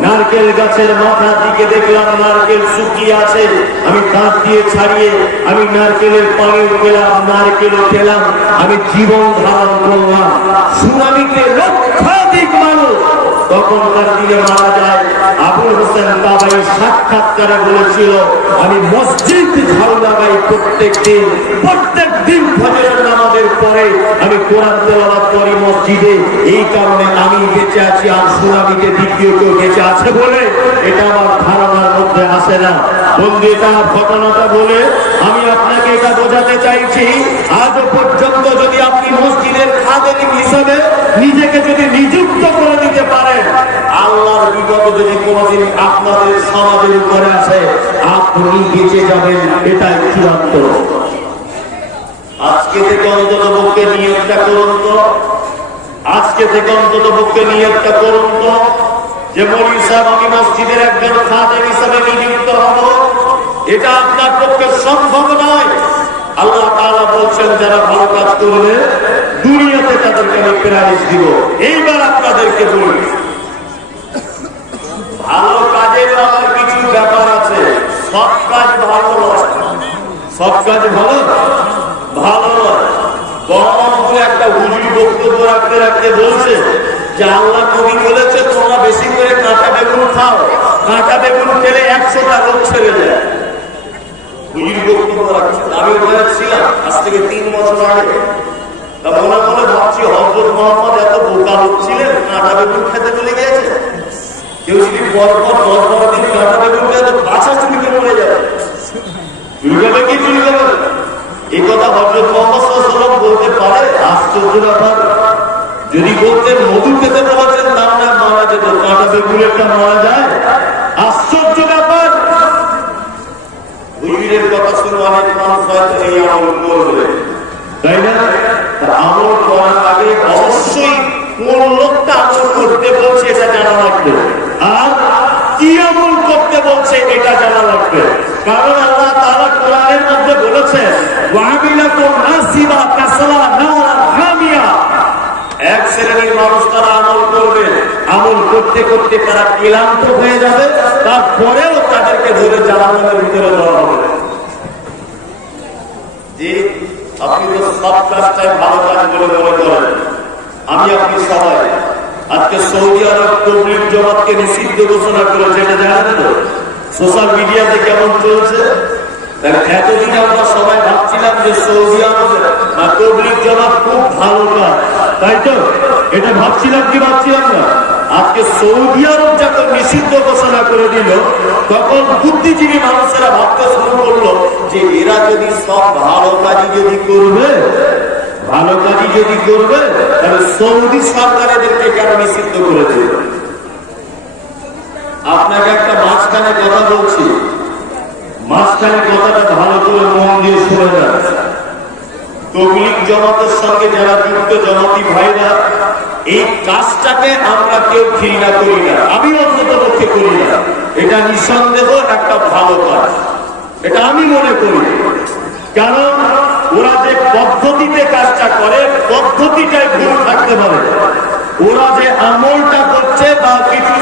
নারকেল গাছের মাথার দিকে দেখলাম নারকেল শুকিয়ে আছে। আমি দাঁত দিয়ে ছাড়িয়ে আমি নারকেলের পানি পেলাম, নারকেল পেলাম, আমি জীবন ধারণ করলাম। সুনামিতে লক্ষাধিক মানুষ তখনকার দিনে মারা যায়। আবুল হোসেন তাবাই সাক্ষাৎকারে বলেছিল আমি মসজিদ ঝাড়ু লাগাই প্রত্যেক দিন ফজরের নামাজের পরে আমি কোরআন তেলাওয়াত করি মসজিদে। এই কারণে আমি বেঁচে আছি, আর সুনামিতে দ্বিতীয় কেউ বেঁচে আছে বলে এটা আমার ধারণার মধ্যে আসে না। বন্ধু, এটা ঘটনাটা বলে আমি আপনাকে এটা বোঝাতে চাইছি, আজও পর্যন্ত যদি আপনি মসজিদের খাদেম হিসাবে নিজেকে যদি নিযুক্ত করে দিতে পারেন, আল্লাহর বিপদ যদি কোনোদিন আপনাদের সমাজের উপরে আসে, আপনি বেঁচে যাবেন, এটাই চূড়ান্ত। আজকে থেকে অন্তত পক্ষে নিয়তটা করুন তো, আজকে থেকে অন্তত পক্ষে নিয়তটা করুন তো যে মৌলভী সাহেব আমি মসজিদের একজন খাদেম হিসাবে নিযুক্ত হব। এটা আপনার পক্ষে সম্ভব নয়। আল্লাহ তাআলা বলছেন যারা ভালো কাজ করবে দুনিয়াতে তাদেরকে আমি প্রাইজ দিব। এইবার আপনাদেরকে বলি, ভালো কাজের আবার কিছু ব্যাপার আছে। সব কাজ ভালো নয়, সব কাজ ভালো নয়। গণমাধ্যমে একটা হুজুর বক্তব্য রাখতে রাখতে বলছে যে আল্লাহ নবী বলেছে তোমরা বেশি করে কাঁচা বেগুন খাও, কাঁচা বেগুন খেলে 100টা রোগ ছেড়ে যায়। হুজুর বক্তব্য রাখছে, আমি ওখানে ছিলাম আজ থেকে 3 বছর আগে। তা মনে মনে ভাবছি হযরত মুহাম্মদ এত বোকা লোক ছিলেন, কাঁচা বেগুন খেতে চলে গিয়েছে। কেউ যদি পরপর 10-12 দিন কাঁচা বেগুন খেয়ে তো বাছা চুলকে মরে যাবে, চুলকাবে কি চুলকাবে। এই কথা হযরত মুহাম্মদ সাল্লাল্লাহু আলাইহি ওয়াসাল্লাম বলতে পারে? আশ্চর্য ব্যাপার। যদি বলতেন মধু খেতে বলেছেন তাহলে মারা যেত, কাঁটা বেগুনেরটা মারা যায়? আশ্চর্য ব্যাপার। হুজুরের কথা শুনে অনেক মানুষ হয়তো এই আমল করবে, তাই না? আমল করার আগে অবশ্যই কোন লোকটা আমল করতে বলছে এটা জানা লাগবে, আর কি আমল করতে বলছে এটা জানা লাগবে। কারণ আল্লাহ তাআলা কোরআনের মধ্যে বলেছেন ওয়ামিলাতুন নাসিবা কাসলা নারা হামিয়া। এক শ্রেণীর মানুষ তারা আমল করবে, আমল করতে করতে তারা ক্লান্ত হয়ে যাবে, তারপরেও তাদেরকে ধরে জাহান্নামের ভিতরে দেওয়া হবে। যে আপনি তো সব কাজটাই ভালো কাজ বলে মনে করেন, আমি আপনি সবাই আজকে সৌদি আরব তবলিগ জামাতকে নিষিদ্ধ ঘোষণা করেছে, এটা জানেন তো? সোশ্যাল মিডিয়াতে কেমন চলছে। এতদিন আমরা সবাই ভাবছিলাম যে সৌদি আরবের তবলিগ জামাত খুব ভালো কাজ, তাই তো? এটা ভাবছিলাম কি ভাবছিলাম না? আজকে সৌদি আরব যখন নিষিদ্ধ ঘোষণা করে দিল, তখন বুদ্ধিজীবী মানুষেরা ভাবতে শুরু করলো যে এরা যদি সব ভালো কাজই যদি করবে, ভালো কাজই যদি করবে, তাহলে সৌদি সরকার এদেরকে কেন নিষিদ্ধ করে দিল? আপনাকে একটা মাঝখানে কথা বলছি, মাঝখানে কথাটা ভালো করে মন দিয়ে শুনে যান। তবলিগ জামাতের সঙ্গে যারা যুক্ত জামাতি ভাইরা, এই কাজটাকে আমরা কেউ ঘৃণা করি না, আমি অন্তত পক্ষে করি না। এটা নিঃসন্দেহ একটা ভালো কাজ, এটা আমি মনে করি। কারণ ওরা যে পদ্ধতিতে কাজটা করে, পদ্ধতিটাই ভুল থাকতে পারে। ওরা যে আমলটা করছে বা কিছু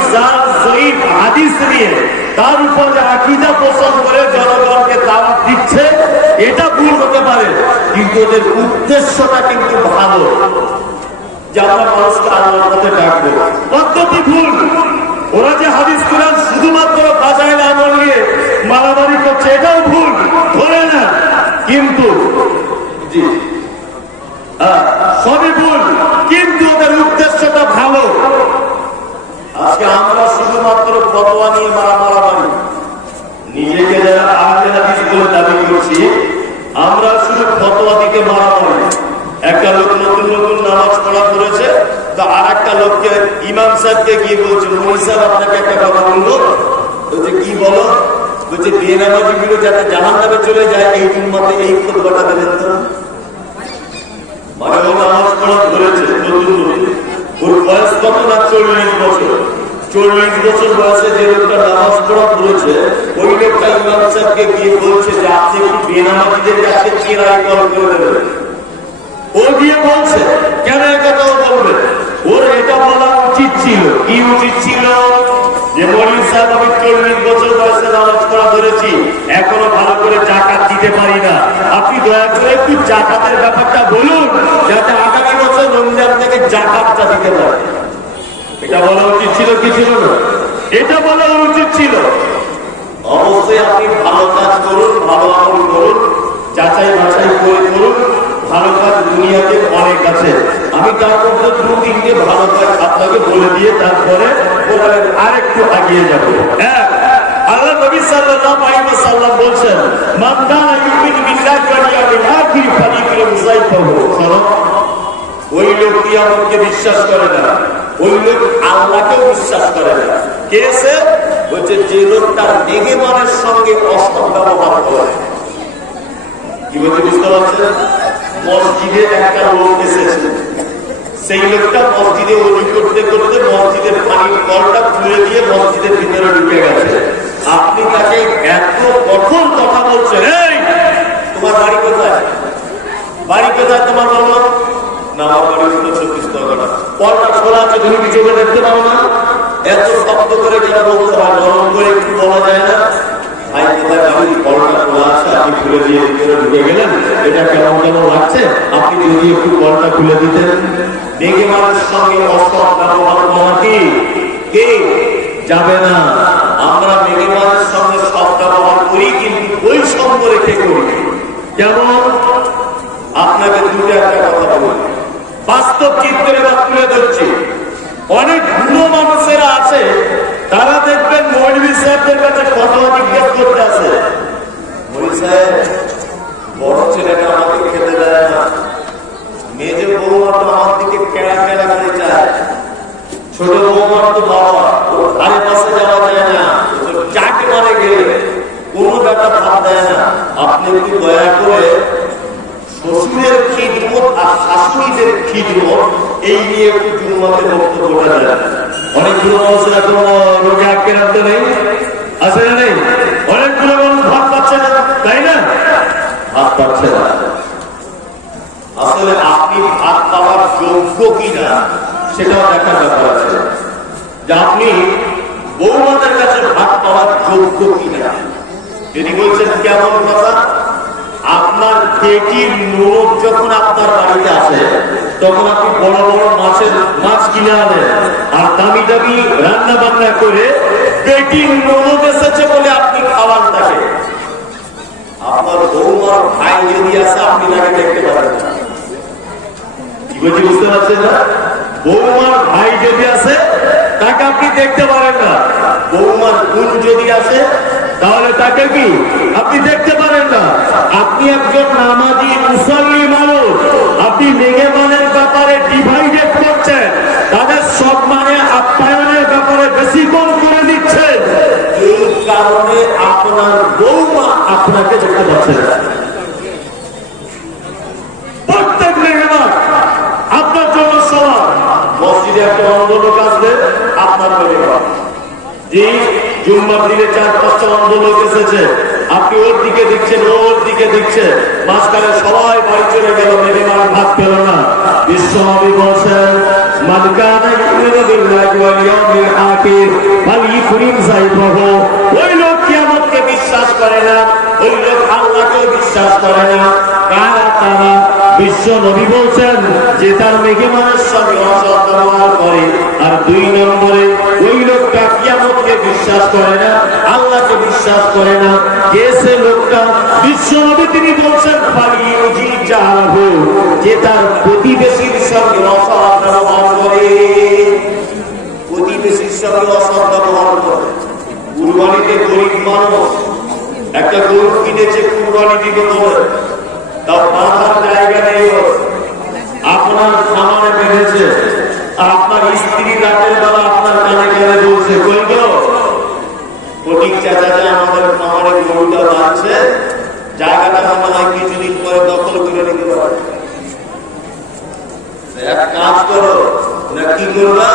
জয়ীফ হাদিস নিয়ে তার উপর যে আকীদা পোষণ করে জনগণকে দাওয়াত দিচ্ছে, এটা ভুল হতে পারে, কিন্তু ওদের উদ্দেশ্যটা কিন্তু ভালো, যে আমরা মানুষকে আল্লাহর পথে ডাকবো। পদ্ধতি ভুল। ওরা যে হাদিস কোরআন শুধুমাত্র বাজাইল আমল নিয়ে মারামারি করছে, এটাও ভুল, ধরে না। কিন্তু জি সবই ভুল, কিন্তু ওদের উদ্দেশ্যটা ভালো। আজকে আমরা শুধুমাত্র ফতোয়া নিয়ে মারামারি, নিজেকে যারা আহলে হাদিস বলে দাবি করছি, আমরা শুধু ফতোয়া দিকে মারামারি। একটা লোক নতুন নতুন নামাজ পড়া করেছে, তো আর একটা লোককে ইমাম সাহেবকে গিয়ে বলছে, মুনি সাহেব আপনাকে একটা কথা বলবো। বলছে কি বলো? বলছে বেনামাজি গুলো যাতে জাহান্নামে চলে যায়, এই জুম্মাতে এই খুতবাটা দেবেন তো। মানে ও নামাজ পড়া ধরেছে নতুন নতুন, ওর বয়স কত না 40 বছর। 40 বছর বয়সে যে লোকটা নামাজ পড়া ধরেছে, ওই লোকটা ইমাম সাহেবকে গিয়ে বলছে যে আপনি কি বেনামাজিদের কাছে চিরাই কল করে দেবেন। ও গিয়ে বলছে, কেন এটা বলবে? ওর এটা বলা উচিত ছিল। কি উচিত ছিল? যে মৌলভী সাহেব, আমি 40 বছর বয়সে নামাজ পড়া ধরেছি, এখনো ভালো করে জাকাত দিতে পারি না, আপনি দয়া করে একটু জাকাতের ব্যাপারটা বলুন, যাতে আগামী বছর রমজান থেকে জাকাতটা দিতে পারে। এটা বলা উচিত ছিল কি ছিল না? এটা বলা উচিত ছিল। অবশ্যই আপনি ভালো কাজ করুন, ভালো আমল করুন, যাচাই বাছাই করে করুন। ভালো কাজ দুনিয়াতে অনেক আছে, আমি তার মধ্যে 2-3টে ভালো কাজ আপনাকে বলে দিয়ে তারপরে আরেকটু আগিয়ে যাব। আল্লাহ নবী সাল্লাল্লাহু আলাইহি ওয়াসাল্লাম বলেন, মান কানা ইউমিনু বিল্লাহি ওয়াল ইয়াউমিল আখির ফালিয়ুকরিম যায়ফাহু। ওই লোক কিয়ামতকে বিশ্বাস করে না, ওই লোক আল্লাহকেও বিশ্বাস করে না। কে সে? বলছে যে লোক তার নেগেমানের সঙ্গে অসৎ ব্যবহার করে। কি বলতে বুঝতে পারছেন? মসজিদে একটা লোক এসেছে, সেই লোকটা মসজিদে ওযু করতে করতে মসজিদের পানির কলটা খুলে দিয়ে মসজিদের ভিতরে ঢুকে গেছে। আপনি তাকে এত কঠোর কথা বলছেন, এই তোমার বাড়ি কোথায়? বাড়ি কোথায় তোমার? বলো না, আমার বাড়ি হলো 36 টাকা। কলটা খোলা আছে, তুমি কি চোখে দেখতে পাও না? এত শব্দ করে যেটা বলতে হয়, নরম করে একটু বলা যায় না? ভাই কোথায় বাড়ি? কলটা খোলা আছে, আপনি খুলে দিয়ে ভিতরে ঢুকে গেলেন, এটা কেমন কেমন লাগছে? আপনি যদি একটু কলটা খুলে দিতেন। দেখে মানুষের সঙ্গে অসৎ ব্যবহার করা কে যাবে না। আমরা মেঘে মানুষের সঙ্গে সৎ ব্যবহার করি, কিন্তু বৈষম্য রেখে করি। যেমন আপনাকে দুটো একটা কথা বলি, বাস্তব চিত্রে বা তুলে ধরছি। অনেক বুড়ো মানুষেরা আছে, তারা দেখবেন মৌলভী সাহেবদের কাছে ফতোয়া জিজ্ঞেস করতে আসে। মৌলভী সাহেব, বড় ছেলেটা আমাকে খেতে দেয় না, মেজে বৌমা তো আমার দিকে কেড়া কেড়া করে চায়, ছোট বৌমা তো বাবা আরে পাশে যাওয়া যায় না, চাকে মারে গেলে কোনো ব্যাপার ভাব দেয় না। আপনি একটু দয়া করে শ্বশুরের খিদমত আর শাশুড়িদের খিদমত এই নিয়ে একটু জুম্মাতে বক্তব্যটা দেন। অনেকগুলো মানুষের এখন রোগে আটকে রাখতে নেই, আছে না নেই? অনেকগুলো মানুষ ভাত পাচ্ছে না, তাই না? ভাত পাচ্ছে না। আসলে আপনি ভাত পাওয়ার যোগ্য কিনা সেটাও দেখার ব্যাপার আছে, যে আপনি বৌমাদের কাছে ভাত পাওয়ার যোগ্য কিনা। যদি বলছেন কেমন কথা, আপনার পেটির নোট যখন আপনার বাড়িতে আসে তখন আপনি বড় বড় মাছ কিনে আনেন আর দামি দামি রান্না বান্না করে পেটির নোট এসেছে বলে আপনি খাওয়ান তাকে। আপনার বৌমার ভাই যদি আসে আপনি তাকে দেখতে পারেন না। কি বলছি বুঝতে পারছেন না? বৌমার ভাই যদি আসে তাকে আপনি দেখতে পারেন না। বৌমার বোন যদি আসে তাহলে তাকে কি আপনি দেখতে পারেন না। আপনি একজন নামাজি মুসল্লি মানুষ, আপনি মেহমানের ব্যাপারে ডিভাইডেড করছেন, তাদের সম্মানে আপ্যায়নের ব্যাপারে বেশি কম করে দিচ্ছেন। এই কারণে আপনার বৌমা আপনাকে দেখতে পাচ্ছেন। প্রত্যেক মেহমান আপনার জন্য সমান। মসজিদে একটা অন্ধ লোক আসবে আপনার মেহমান, যে জুম্মার দিনে 4-5টা অন্ধ লোক এসেছে, আপনি ওর দিকে দিচ্ছেন, ওর দিকে দিচ্ছেন, মাঝখানে সবাই বাড়ি চলে গেল, মেহমান ভাত পেল না। বিশ্বনবী বলছেন মান কানা ইউমিনু বিল্লাহি ওয়াল ইয়াউমিল আখির ফালইকরিম যায়ফাহু। ওই লোক কিয়ামতকে বিশ্বাস করে না, ওই লোক আল্লাহকে বিশ্বাস করে না। কারা তারা? বিশ্বনবী বলছেন যে তার মেহমানের সঙ্গে অসৎ ব্যবহার করে। আর 2 নম্বরে ওই লোকটা কিয়ামতকে বিশ্বাস করে না, আল্লাহকে বিশ্বাস করে না। কে সে লোকটা? বিশ্বনবী তিনি বলছেন ফালিউজি জাহু, যে তার প্রতিবেশীর সঙ্গে অসৎ ব্যবহার করে। প্রতিবেশীর সঙ্গে অসৎ ব্যবহার করে। কুরবানিতে গরিব মানুষ একটা গরু কিনেছে কুরবানি দিবে বলে, তাও বাঁধার জায়গা নেই, আপনার খামারে বেঁধেছে। আপনার স্ত্রী রাতের বেলা আপনার কানে কানে বলছে কই গো ফটিক চাচা যে আমাদের খামারে গরুটা বাঁধছে, জায়গাটা মনে হয় কিছুদিন পরে দখল করে নিতে পারে। এক কাজ করো না, কি করবা,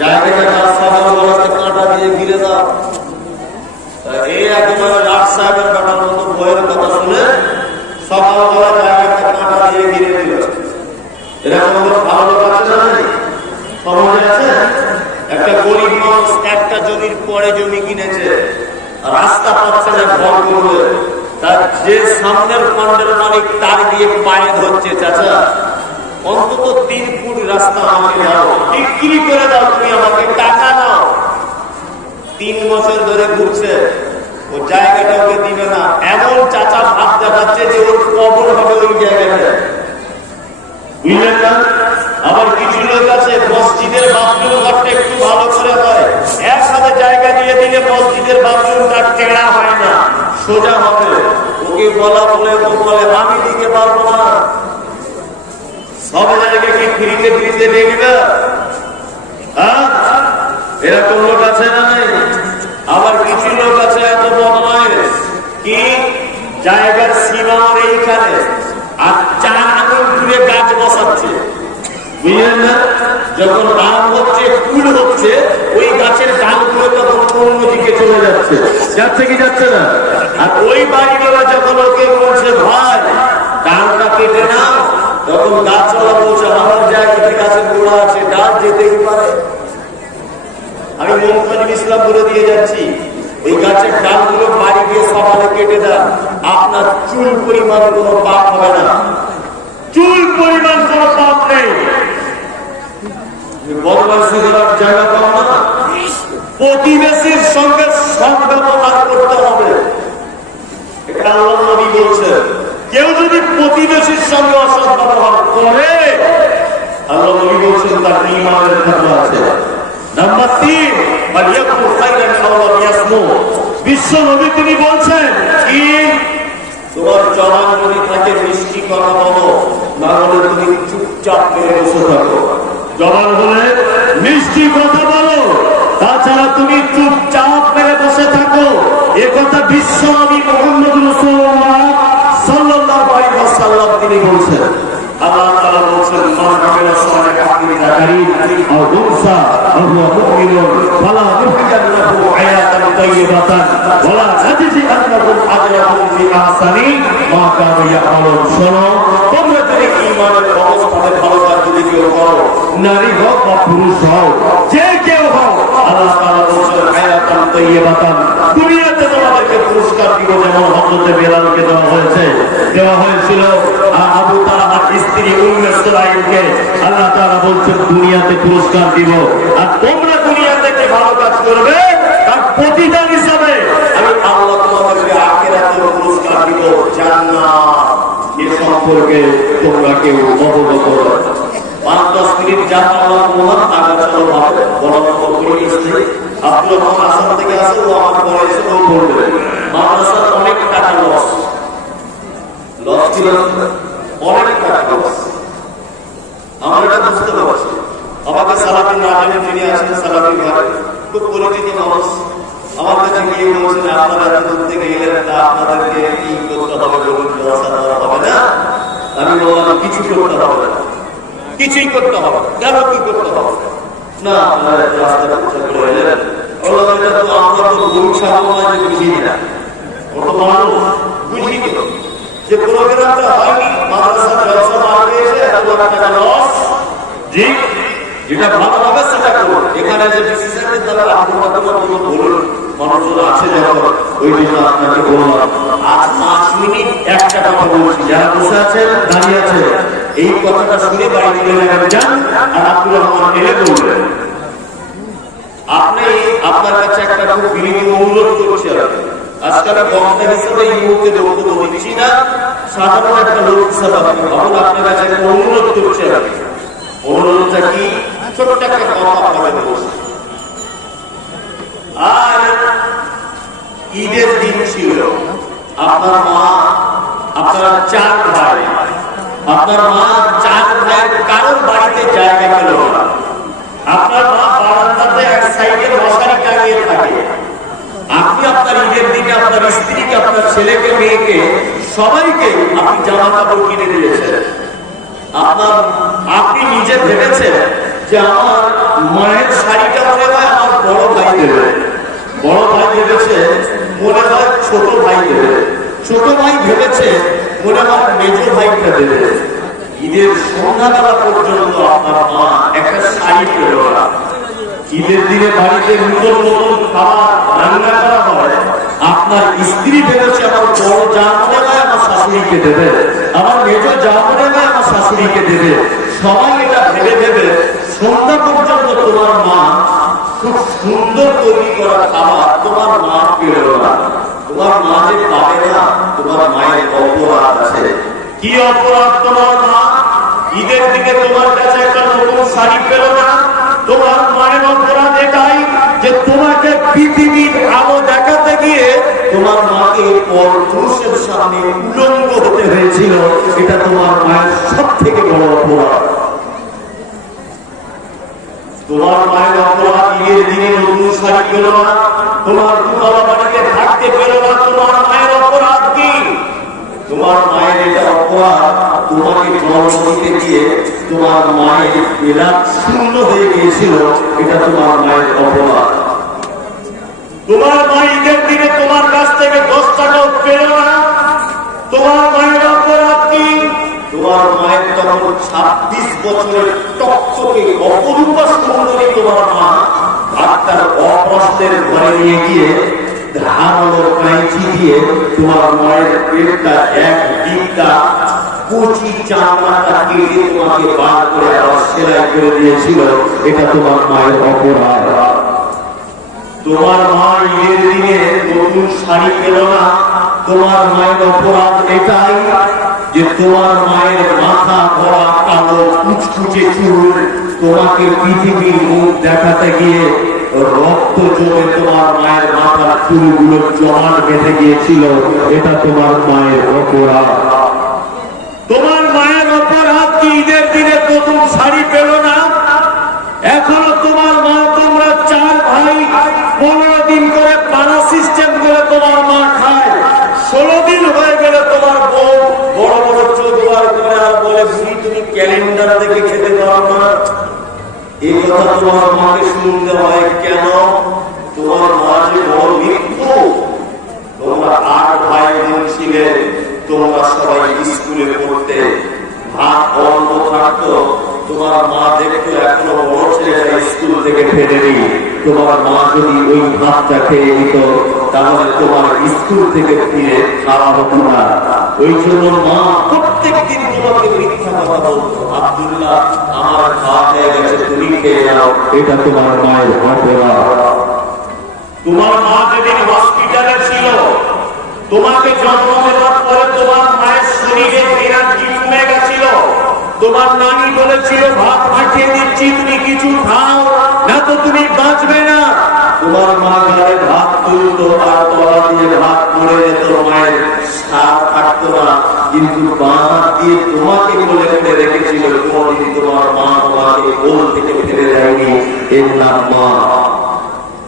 জায়গাটা রাস্তার বলাতে কাঁটা দিয়ে ঘিরে দাও। এই একেবারে রাজ সাহেবের কাটার মতো ভয়ের কথা শুনে সকালবেলা জায়গাটা কাঁটা দিয়ে ঘিরে দিল। এরকম ভালো লোক আছে না? সমাজে আছে। একটা গরিব মানুষ একটা জমির পরে জমি কিনেছে, রাস্তা পাচ্ছে না ঘর করবে, তার যে সামনের খন্ডের মালিক তার দিয়ে পায়ে ধরছে, চাচা অন্তত 3 ফুট রাস্তা আমাকে দাও, বিক্রি করে দাও, তুমি আমাকে টাকা নাও। 3 বছর ধরে ঘুরছে, ও জায়গাটা ওকে দিবে না। এমন চাচা ভাব দেখাচ্ছে যে ওর কবর হবে ওই জায়গাটা, বুঝলেন না? আবার কিছু লোক আছে মসজিদের বাথরুম ঘরটা একটু ভালো করে হয়, একসাথে জায়গা দিয়ে দিলে মসজিদের বাথরুমটা টেড়া হয় না, সোজা হবে। ওকে বলা বলে ও বলে আমি দিতে পারবো না। সব জায়গায় কি ফ্রিতে ফ্রিতে দেখবে? এরকম লোক আছে না? নাই। আবার কিছু লোক আছে এত বদমাইশ কি জায়গার সীমা এইখানে আর 4 আঙুল দূরে গাছ বসাচ্ছে, বুঝলেন না? যখন আম হচ্ছে, কুল হচ্ছে, ওই গাছের ডালগুলো তখন অন্যদিকে চলে যাচ্ছে, যাচ্ছে কি যাচ্ছে না? আর ওই বাড়িওয়ালা যখন ওকে বলছে ভাই ডালটা কেটে নাও, তখন গাছওয়ালা বলছে আমার জায়গাতে গাছের গোড়া আছে, ডাল যেতেই পারে। আমি মোহাম্মদ ইসলাম বলে দিয়ে যাচ্ছি, ওই গাছের ডালগুলো বাড়ি গিয়ে সকালে কেটে দেন, আপনার চুল পরিমাণ কোনো পাপ হবে না। চুল পরিমাণ কোনো পাপ নেই। বদমাইশি করার জায়গা পাও না। প্রতিবেশীর সঙ্গে সদ্ব্যবহার করতে হবে, এটা আল্লাহ নবী বলছেন। কেউ যদি প্রতিবেশীর সঙ্গে অসৎ ব্যবহার করে, আল্লাহ নবী বলছেন তার ঈমানের খতরা আছে। নাম্বার 3, মালিয়াকুল খায়রান আও লা ইয়াসমু। বিশ্ব নবী তিনি বলছেন কি তোমার জবান যদি থাকে মিষ্টি কথা বলো, না হলে তুমি চুপচাপ মেরে বসে থাকো। জবান হলে মিষ্টি কথা বলো, তাছাড়া তুমি চুপচাপ মেরে বসে থাকো। এ কথা বিশ্ব নবী মুহাম্মদ রাসূলুল্লাহ সাল্লাল্লাহু আলাইহি ওয়াসাল্লাম তিনি বলছেন। আল্লাহ তাআলা বলছেন মান আমিলা সালিহান মিন যাকারিন আও উনসা ওয়া হুয়া মুমিনুন ফালা নুহয়িন্নাহু হায়াতান তাইয়্যিবাতান ওয়া লা নাজজিআন্নাহুম আজরাহুম ফি আহসানি মা কানু ইয়ামালুন। শোনো, তোমরা যদি ঈমানের অবস্থানে ভালো কাজ যদি কেউ করো, নারী হোক বা পুরুষ হোক, যে কেউ হোক, আল্লাহ তাআলা বলছেন হায়াতান তাইয়্যিবাতান, দুনিয়াতে তোমাদেরকে পুরস্কার দিব যেমন হযরত বেলালকে দেওয়া হয়েছে। হয়েছে, দেওয়া হয়েছিল আবু তালহার স্ত্রী উম্মে সুলাইমকে। আল্লাহ তাআলা বলছেন দুনিয়াতে পুরস্কার দিব, আর তোমরা দুনিয়া থেকে ভালো কাজ করবে তার প্রতিদান হিসাবে আমি আল্লাহ তোমাদেরকে আখিরাতে পুরস্কার দিব, জান্নাত। এ সম্পর্কে তোমরা কেউ অবগত নও। 5-10 মিনিট যাত্রা আমার মহান আগাছালো ভাবে বলার পরিস্থিতি আব্দুল রহমান আসাম থেকে আসে, ও আমার পরে এসে ও বলবে মাদ্রাসার অনেক টাকা লস ছিল, অনেক টাকা লস। আমরা এটা বুঝতে পারছি। আমাকে সালাফি রাজনী যিনি আছেন, সালাফি ভাই খুব পরিচিত মানুষ, আমার কাছে গিয়ে বলছেন আপনারা এত দূর থেকে এলেন, তা আপনাদেরকে কি করতে হবে বলুন, ব্যবস্থা দেওয়া হবে না? আমি বললাম কিছু করতে হবে না, কিছুই করতে হবে। কেন কি করতে হবে না? আপনারা রাস্তাটা করে এলেন, বললাম এটা তো আমরা তো বুঝি না, কত মানুষ বুঝি তো যে প্রোগ্রামটা হয়নি, মাদ্রাসার ব্যবসা মারবে এসে এত টাকা লস। জি, যেটা ভালো হবে সেটা করুন। এখানে যে ডিসিশনের দ্বারা আপনারা বলুন মানুষজন আছে যখন, ওই জন্য আপনাকে বললাম আজ 5 মিনিট একটা কথা বলছি, যারা বসে আছেন দাঁড়িয়ে আছে এই কথাটা শুনে বাড়ি চলে যান, আর আব্দুর রহমান এলে বলবেন। আপনি আপনার কাছে একটা খুব বিনীত অনুরোধ করছি, আজকাল বক্তা হিসেবে এই মুহূর্তে বক্তব্য দিচ্ছি না, সাধারণ একটা লোক হিসাবে আপনি ভাবুন, আপনার কাছে একটা অনুরোধ করছি। অনুরোধটা কি? ছোট্ট একটা কথা আপনাকে বলছি। আর ঈদের দিন ছিল, আপনার মা, আপনার 4 ভাই, আপনার মা 4 ভাইয়ের কারোর বাড়িতে জায়গা পেল না। আপনার মা বারান্দাতে এক সাইডে মশারি টাঙিয়ে থাকে। আপনি আপনার ঈদের দিনে আপনার স্ত্রীকে, আপনার ছেলেকে, মেয়েকে, সবাইকে আপনি জামা কাপড় কিনে দিয়েছেন। আপনি নিজে ভেবেছেন যে আমার মায়ের শাড়িটা মনে হয় আমার বড় ভাই দেবে, বড় ভাই ভেবেছে মনে হয় ছোট ভাই দেবে, ছোট ভাই ভেবেছে মনে হয় মেজ ভাইটা দেবে। ঈদের সন্ধ্যাবেলা পর্যন্ত আপনার মা একটা শাড়ি পেল না। ঈদের দিনে বাড়িতে নতুন নতুন খাবার রান্না করা হয়, আপনার স্ত্রী ভেবেছে আমার বড় যা মনে হয় আমার শাশুড়িকে দেবে, আমার মেজ যা মনে হয় আমার শাশুড়িকে দেবে। সবাই এটা ভেবে ভেবে সন্ধ্যা পর্যন্ত তোমার মা খুব সুন্দর তৈরি করা খাবার তোমার মা পেল না। তোমার মা যে পাবে না, তোমার মায়ের অপরাধ আছে। কি অপরাধ তোমার মা? ঈদের দিকে তোমার কাছে একটা নতুন শাড়ি পেল না। তোমার মায়ের অপরাধ এটাই যে তোমাকে পৃথিবীর আলো দেখাতে গিয়ে তোমার মাকে পরপুরুষের সামনে উলঙ্গ হতে হয়েছিল। এটা তোমার মায়ের সব থেকে বড় অপরাধ। তোমার মায়ের অপরাধ ঈদের দিনে নতুন শাড়ি পেল না, তোমার দুতলা বাড়িতে থাকতে পেল না। তোমার মায়ের অপরাধ কি? তোমার মায়ের এটা অপরাধ তোমাকে জন্ম দিতে গিয়ে তোমার মায়ের এলাক শূন্য হয়ে গিয়েছিল। এটা তোমার মায়ের অপরাধ। তোমার মা ঈদের দিনে তোমার কাছ থেকে 10 টাকাও পেল না। তোমার মায়ের অপরাধ কি? তোমার মায়ের তখন 26 বছরের টকটকে অপরূপা সুন্দরী তোমার মা ডাক্তার অপ্রস্তের ঘরে নিয়ে গিয়ে ধারালো কাঁচি দিয়ে তোমার মায়ের পেটটা এক দিকটা কচি চামড়াটা কেটে তোমাকে বার করে আবার সেলাই করে দিয়েছিল। এটা তোমার মায়ের অপরাধ। তোমার মা ঈদের দিনে নতুন শাড়ি পেল না। তোমার মায়ের অপরাধ এটাই যে তোমার মায়ের মাথা ভরা কালো কুচকুচে চুল তোমাকে পৃথিবীর মুখ দেখাতে গিয়ে রক্ত জমে তোমার মায়ের মাথার চুলগুলো জমাট বেঁধে গিয়েছিল। এটা তোমার মায়ের অপরাধ। তোমার মায়ের অপরাধ কি ঈদের দিনে নতুন শাড়ি পেল না? এখনো তোমার মা, তোমরা 4 ভাই 15 দিন করে পাড়া সিস্টেম করে তোমার মা খায়। 16 দিন হয়ে গেলে তোমার বউ বড় বড় চোখ বার করে আর বলে বুড়ি তুমি ক্যালেন্ডার দেখে খেতে পারো না। এই কথা তোমার মাকে শুনতে হয় কেন? তোমার মা যে বড় মৃত্যু। তোমরা 8 ভাই বোন ছিলে, তোমরা সবাই স্কুলে পড়তে, ভাত অল্প থাকতো। তোমার মা দেখতো এখনো বড় ছেলেরা স্কুল থেকে ফেরেনি। তোমার মা যদি ওই ভাতটা খেয়ে নিত তাহলে তোমার স্কুল থেকে ফিরে খাওয়া হতো না। ওই জন্য মা প্রত্যেকদিন তোমাকে মিথ্যা কথা বলতো, আব্দুল্লাহ আমার খাওয়া হয়ে গেছে তুমি খেয়ে নাও, এটা তোমার মায়ের অপরাধ। তোমার মা যেদিন হসপিটালে ছিল, তোমাকে জন্ম দেওয়ার পরে তোমার মায়ের শরীরে এনার্জি কমে গেছিল, তোমার নানি বলেছিল ভাত পাঠিয়ে দিচ্ছি তুমি কিছু খাও না তো তুমি বাঁচবে না। তোমার মা গায়ে ভাত তুলতো আর তলা দিয়ে ভাত পড়ে যেত, মায়ের স্বাদ থাকতো না, কিন্তু বাঁ হাত দিয়ে তোমাকে কোলে করে রেখেছিল। কোনদিন তোমার মা তোমাকে কোল থেকে ফেলে দেয়নি, এর নাম মা।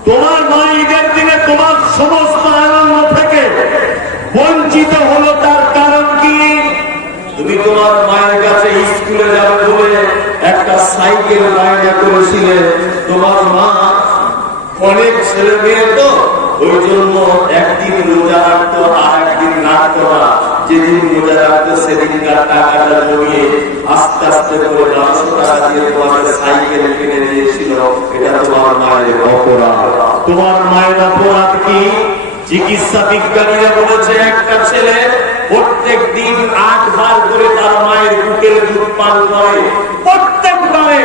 তোমার মা ঈদের দিনে তোমার সমস্ত আনন্দ থেকে বঞ্চিত হলো, তার কারণ কি? তুমি তোমার মায়ের কাছে স্কুলে যাবে বলে একটা সাইকেল বায়না করেছিলে। তোমার মা অনেক ছেলে মেয়ে তো, ওই জন্য একদিন রোজা রাখতো আর একদিন রাখতো না। যেদিন রোজা রাখতো সেদিনকার টাকাটা জমিয়ে আস্তে আস্তে করে 500 টাকা দিয়ে তোমাকে সাইকেল কিনে দিয়েছিল। এটা তোমার মায়ের অপরাধ। তোমার মায়ের অপরাধ কি? চিকিৎসা বিজ্ঞানীরা বলেছে একটা ছেলে প্রত্যেক দিন 8 বার করে তার মায়ের বুকের দুধ পান করে, প্রত্যেকবারে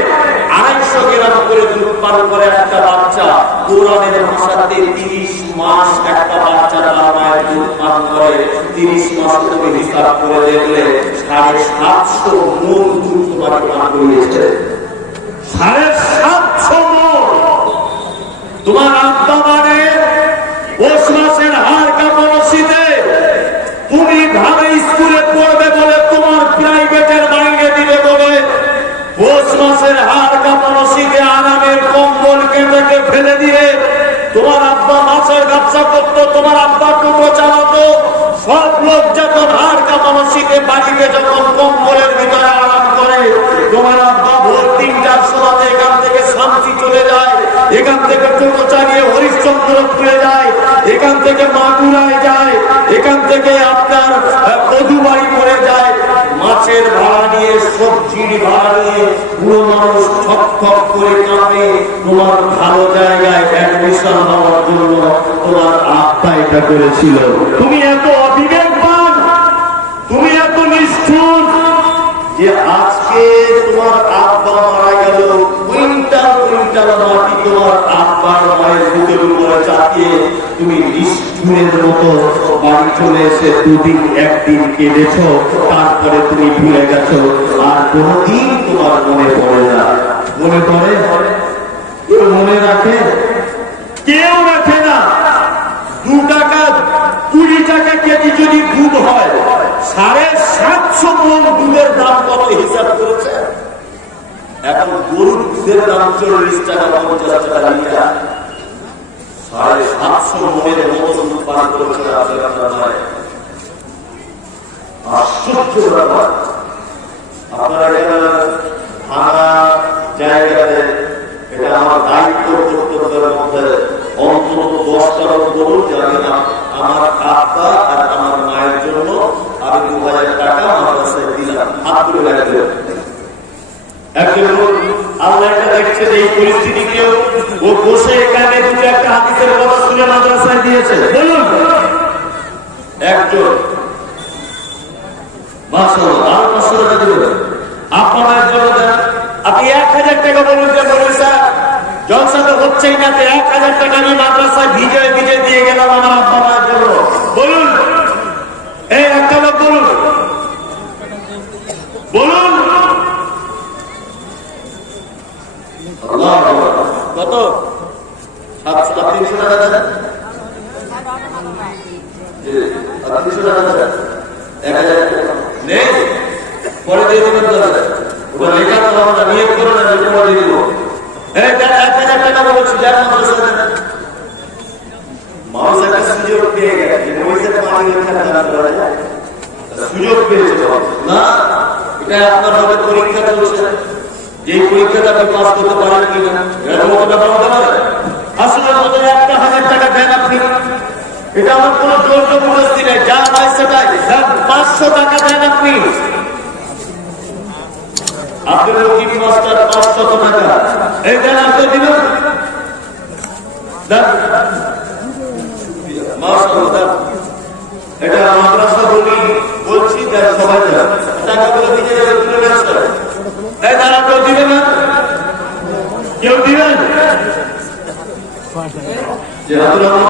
250 গ্রাম করে দুধ পান করে একটা বাচ্চা। কোরআনের ভাষাতে 30 মাস একটা বাচ্চা তার মায়ের দুধ পান করে। 30 মাস তুমি হিসাব করে দেখলে 750 মণ দুধ তোমাকে পান করিয়েছে। 750 মণ। তোমার আব্বা মানে পৌষ মাসের হাড় কাঁপানো শীতে তুমি ভালো স্কুলে পড়বে বলে তোমার প্রাইভেটের মাইনে দিবে বলে পৌষ মাসের হাড় কাঁপানো শীতে আরামের কম্বল কেটে ফেলে দিয়ে তোমার আব্বা মাছের ব্যবসা করতো, তোমার আব্বা টোটো চালাতো। সব লোক যখন হাড় কাঁপানো শীতে বাড়িতে যখন কম্বলের ভিতরে আরাম করে, তোমার আব্বা ভোর 3টার সময় এখান থেকে শান্তি চলে যায়, এখান থেকে টোটো চালিয়ে হরিশ্চন্দ্রপুরে যায়, এখান থেকে মাগুরায় যায়, এখান থেকে আপনার মধুবাড়ি করে যায়। মাছের ভাড়া নিয়ে, সবজির ভাড়া নিয়ে পুরো মানুষ ঠক ঠক করে কাঁপে। তোমার ভালো জায়গায় অ্যাডমিশন হওয়ার জন্য তোমার আব্বা এটা করেছিল। তুমি এত অবিবেকবান, তুমি এত নিষ্ঠুর যে আজকে তোমার আব্বা মারা গেল, কুইন্টাল কুইন্টাল মাটি তোমার আব্বার মায়ের বুকের উপরে চাপিয়ে তুমি নিষ্ঠুরের মতো বাড়ি চলে এসে 2 দিন 1 দিন কেঁদেছ, তারপরে তুমি ভুলে গেছো, আর কোনদিন তোমার মনে পড়ে না। মনে পড়ে? কেউ মনে রাখে? কেউ রাখে না। 2 টাকা 20 টাকা কেজি যদি দুধ হয়, 750 মণ দুধের দাম কত হিসাব করেছে? এখন গরুর দুধের দাম 40 টাকা 50 টাকা লিটার। 750 মণের মতো দুধ পান করেছে আপনার। আশ্চর্য ব্যাপার। আপনারা ভাঙা জায়গাতে এটা আমার দায়িত্ব কর্তব্যের মধ্যে অন্তত 10টার বলুন যে আমি আমার আব্বা আর আমার মায়ের জন্য আমি 2000 টাকা আমার কাছে দিলাম। হাত তুলে রাখলেন। একজন আল্লাহ দেখছে যে এই পরিস্থিতি কেউ ও বসে এখানে 2-1 হাদিসের কথা শুনে মাদ্রাসায় দিয়েছে। বলুন একজন মাশাআল্লাহ, আর 500 টাকা দিবেন আপনার জন্য। আপনি 1000 টাকা বলুন যে বলুন স্যার জলসা তো হচ্ছেই না, 1000 টাকা আমি মাদ্রাসায় ভিজে ভিজে দিয়ে গেলাম আমার আব্বা মায়ের জন্য। বলুন এই একটা লোক বলুন, বলুন কত? 300 টাকা দেন। 300 টাকা দেন। 1000 টাকা নেই, পরে দিয়ে দেবেন। ওটা লেখা তো আমরা নিয়োগ করে না, পরে দিয়ে দেবো। এই 1000 টাকা বলছি, যার মাদ্রাসা দেন। মানুষ একটা সুযোগ পেয়ে গেছে, সুযোগ পেয়েছে না। এটা আপনার হবে পরীক্ষা চলছে, যে পরীক্ষাটা আপনি পাস করতে পারেন কিনা এরকম ব্যাপার হতে পারে। আসলে মতো 1000 টাকা দেন আপনি, এটা আমার কোনো জোর জবরদস্তি নেই, যা হয় সেটাই। 500 টাকা দেন আপনি, আপনার লক্ষ্মী মাস্টার 500 টাকা এই দেন, আপনি দিবেন দেন। মাশাআল্লাহ, দেন। এটা মাদ্রাসা বলছি দেন, সবাই দেন। টাকাগুলো দিতে যাবে, তুলে নেন স্যার। এই তারা কেউ দিবেন না, কেউ দিবেন যে